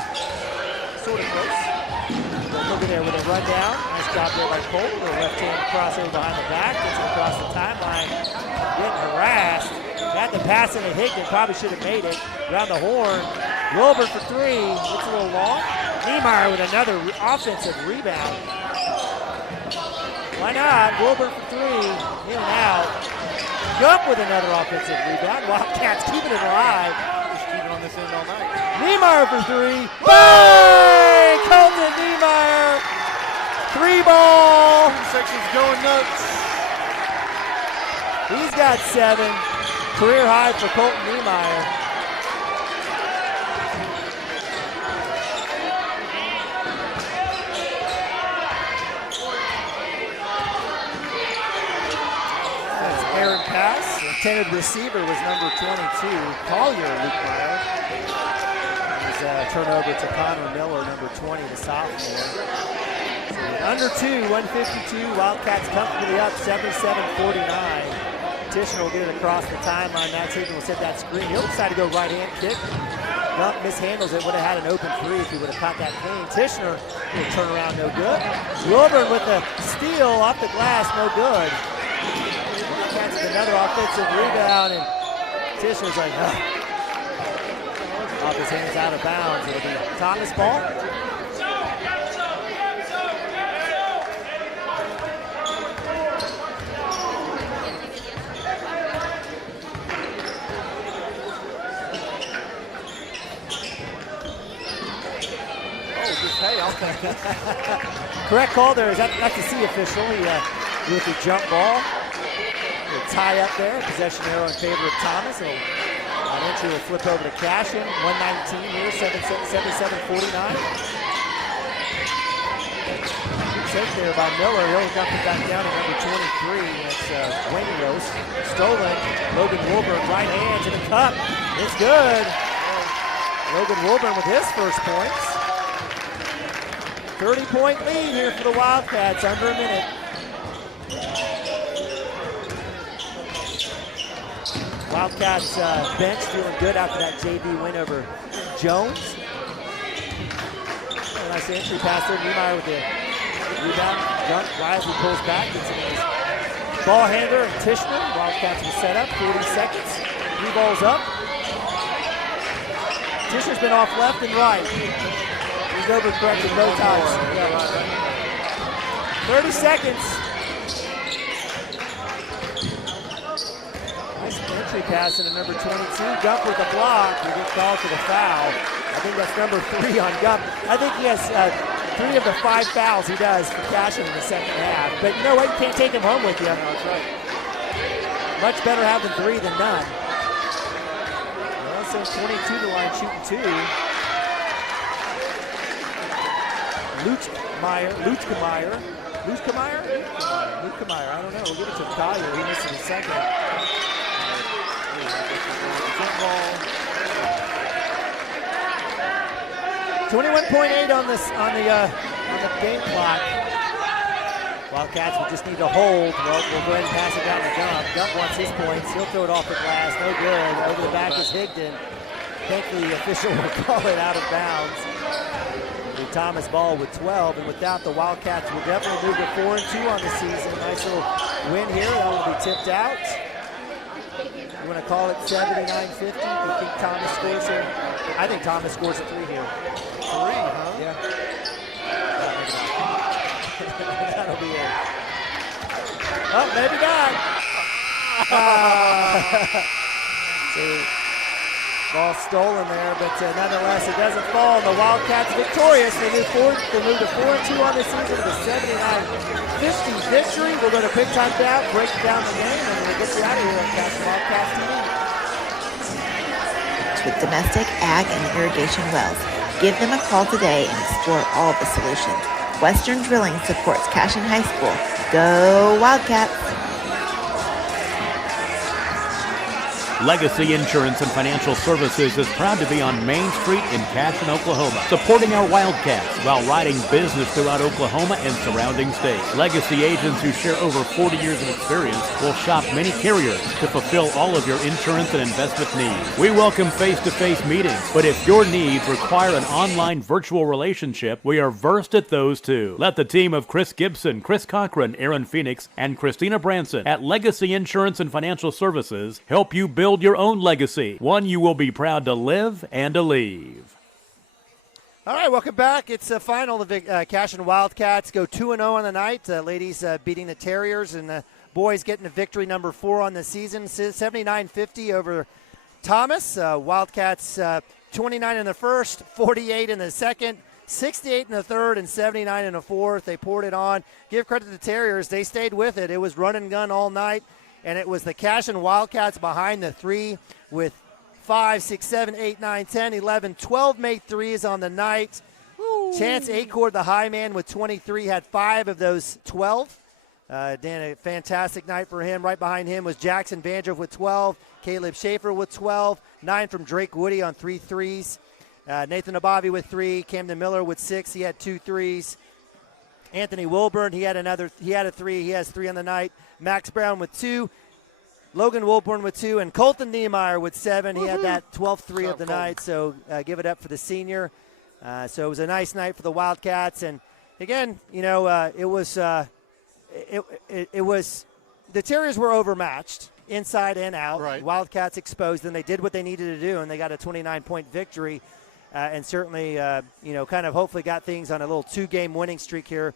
sort of close. Look at there with a run down. Nice job there by Cole. The left-hand crossover behind the back. Gets it across the timeline. Getting harassed. Had the pass into Hickman. Probably should have made it. Around the horn. Wilburn for 3. Looks a little long. Niemeyer with another offensive rebound. Why not? Wilburn for 3. In and out. Gump with another offensive rebound. Wildcats keeping it alive. On this end all night. Niemeyer for 3. Bang! Colton Niemeyer. 3 ball. Section's going nuts. He's got 7. Career high for Colton Niemeyer. intended receiver was number 22, Collier Luke Meyer. It was a turnover to Connor Miller, number 20, the sophomore. So under 2, 152. Wildcats comfortably up, 77-49. Tishner will get it across the timeline. Max Higgins will set that screen. He'll decide to go right-hand kick. Gump mishandles it. Would have had an open three if he would have caught that clean. Tishner will turn around, no good. Wilburn with the steal off the glass, no good. Catches another offensive rebound, and Tishner's like, off his hands, out of bounds. It'll be Thomas ball. Hey, okay. Correct call there. That's the C official. He with the jump ball. We'll tie up there. Possession arrow in favor of Thomas. An entry will flip over to Cashion. 119 here, 77-49. Good save there by Miller. He'll dump it back down to number 23. That's Wainios. Stolen. Logan Wilburn, right hand to the cup. It's good. Logan Wilburn with his first points. 30-point lead here for the Wildcats, under a minute. Wildcats bench feeling good after that JV win over Jones. A nice entry pass there. Niemeyer with the rebound. Riley pulls back. Gets in his ball handler and Tishner. Wildcats will set up. 40 seconds. 3 balls up. Tishner's been off left and right. He's overcorrected both times. 30 seconds. Nice entry pass into number 22. Gump with a block. He gets called to the foul. I think that's number 3 on Gump. I think he has 3 of the 5 fouls he does for Cashion in the second half. But you know what? You can't take him home with you. No, that's right. Much better having 3 than none. Well, so 22 to the line, shooting 2. Lutzkemeyer. I don't know. We'll give it to Collier. He missed it in the second. 21.8 on the game clock. Wildcats will just need to hold. Well, we'll go ahead and pass it down to Gump. Gump wants his points. He'll throw it off the glass. No good. Over the back is Higdon. Thankfully, the official will call it out of bounds. Thomas ball with 12, and without the Wildcats will definitely move to 4-2 on the season. Nice little win here. That will be tipped out. You want to call it 79-50? You think Thomas scores here? I think Thomas scores a 3 here. 3, huh? Yeah. That'll be it. Oh, maybe not. See. Ball stolen there, but nonetheless, it doesn't fall. The Wildcats victorious. They move to 4-2 on the season with a 79-50 victory. We'll go to quick time out, break down the game, and we'll get you out of here on Cashion Wildcats TV. With domestic, ag, and irrigation wells. Give them a call today and explore all the solutions. Western Drilling supports Cashion High School. Go Wildcats! Legacy Insurance and Financial Services is proud to be on Main Street in Cashion, Oklahoma, supporting our Wildcats while writing business throughout Oklahoma and surrounding states. Legacy agents who share over 40 years of experience will shop many carriers to fulfill all of your insurance and investment needs. We welcome face-to-face meetings, but if your needs require an online virtual relationship, we are versed at those too. Let the team of Chris Gibson, Chris Cochran, Aaron Phoenix, and Christina Branson at Legacy Insurance and Financial Services help you build your own legacy, one you will be proud to live and to leave. All right, welcome back. It's a final. The Cashion Wildcats go 2-0 on the night. Ladies beating the Terriers, and the boys getting a victory number 4 on the season. 79-50 over Thomas. Wildcats 29 in the first, 48 in the second, 68 in the third, and 79 in the fourth. They poured it on. Give credit to the Terriers. They stayed with it. It was run and gun all night. And it was the Cashion Wildcats behind the 3 with 5, 6, 7, 8, 9, 10, 11, 12 made threes on the night. Ooh. Chance Acord, the high man with 23, had 5 of those 12. Dan, a fantastic night for him. Right behind him was Jackson Vandroff with 12, Caleb Schaefer with 12, 9 from Drake Woody on 3 threes. Nathan Abavi with 3, Camden Miller with 6. He had 2 threes. Anthony Wilburn, he had a 3. He has 3 on the night. Max Brown with 2. Logan Wilburn with 2, and Colton Niemeyer with 7. He had that 12th 3 of the night, so give it up for the senior. So it was a nice night for the Wildcats, and again, it was the Terriers were overmatched inside and out. Right. Wildcats exposed them. They did what they needed to do, and they got a 29-point victory, and certainly, kind of hopefully got things on a little 2-game winning streak here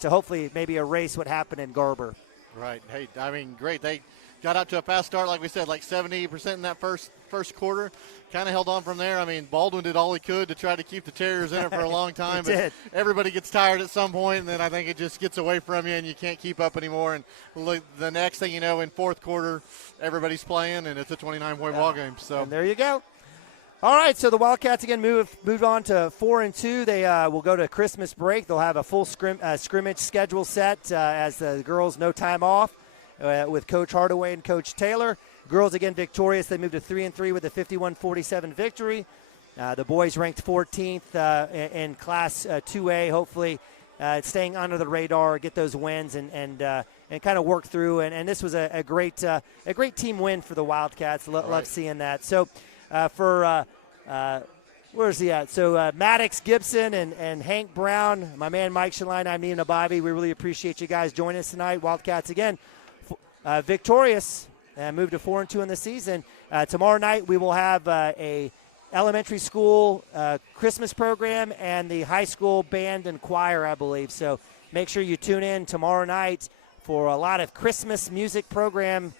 to hopefully maybe erase what happened in Garber. Right. Hey, I mean, great. They got out to a fast start, like we said, like 70% in that first quarter. Kind of held on from there. I mean, Baldwin did all he could to try to keep the Terriers in it for a long time. But everybody gets tired at some point, and then I think it just gets away from you, and you can't keep up anymore. And look, the next thing you know, in fourth quarter, everybody's playing, and it's a 29-point ball game. So and there you go. All right, so the Wildcats again move on to 4-2. They will go to Christmas break. They'll have a full scrimmage schedule set as the girls no time off with Coach Hardaway and Coach Taylor. Girls again victorious. They moved to 3-3 with a 51-47 victory. The boys ranked 14th in Class 2A. Hopefully, staying under the radar, get those wins, and kind of work through. And this was a great team win for the Wildcats. Love seeing that. So. Where's he at? So Maddox Gibson and Hank Brown, my man Mike Shaline, I'm Nina Bobby. We really appreciate you guys joining us tonight. Wildcats again victorious and moved to 4-2 in the season. Tomorrow night we will have a elementary school Christmas program and the high school band and choir, I believe. So make sure you tune in tomorrow night for a lot of Christmas music program.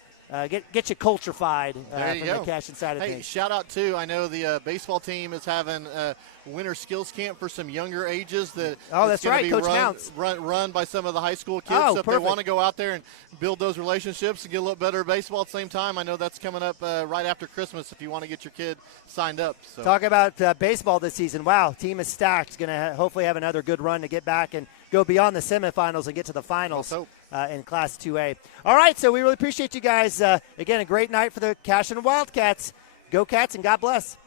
Get you culture-fied from the Cashion side of things. Shout out to, I know the baseball team is having a winter skills camp for some younger ages. That's right, Coach Mounts. Run by some of the high school kids. So if they want to go out there and build those relationships and get a little better at baseball at the same time, I know that's coming up right after Christmas if you want to get your kid signed up. So. Talk about baseball this season. Wow, team is stacked. Going to hopefully have another good run to get back and go beyond the semifinals and get to the finals in Class 2A. All right, so we really appreciate you guys. Again, a great night for the Cashion Wildcats. Go Cats, and God bless.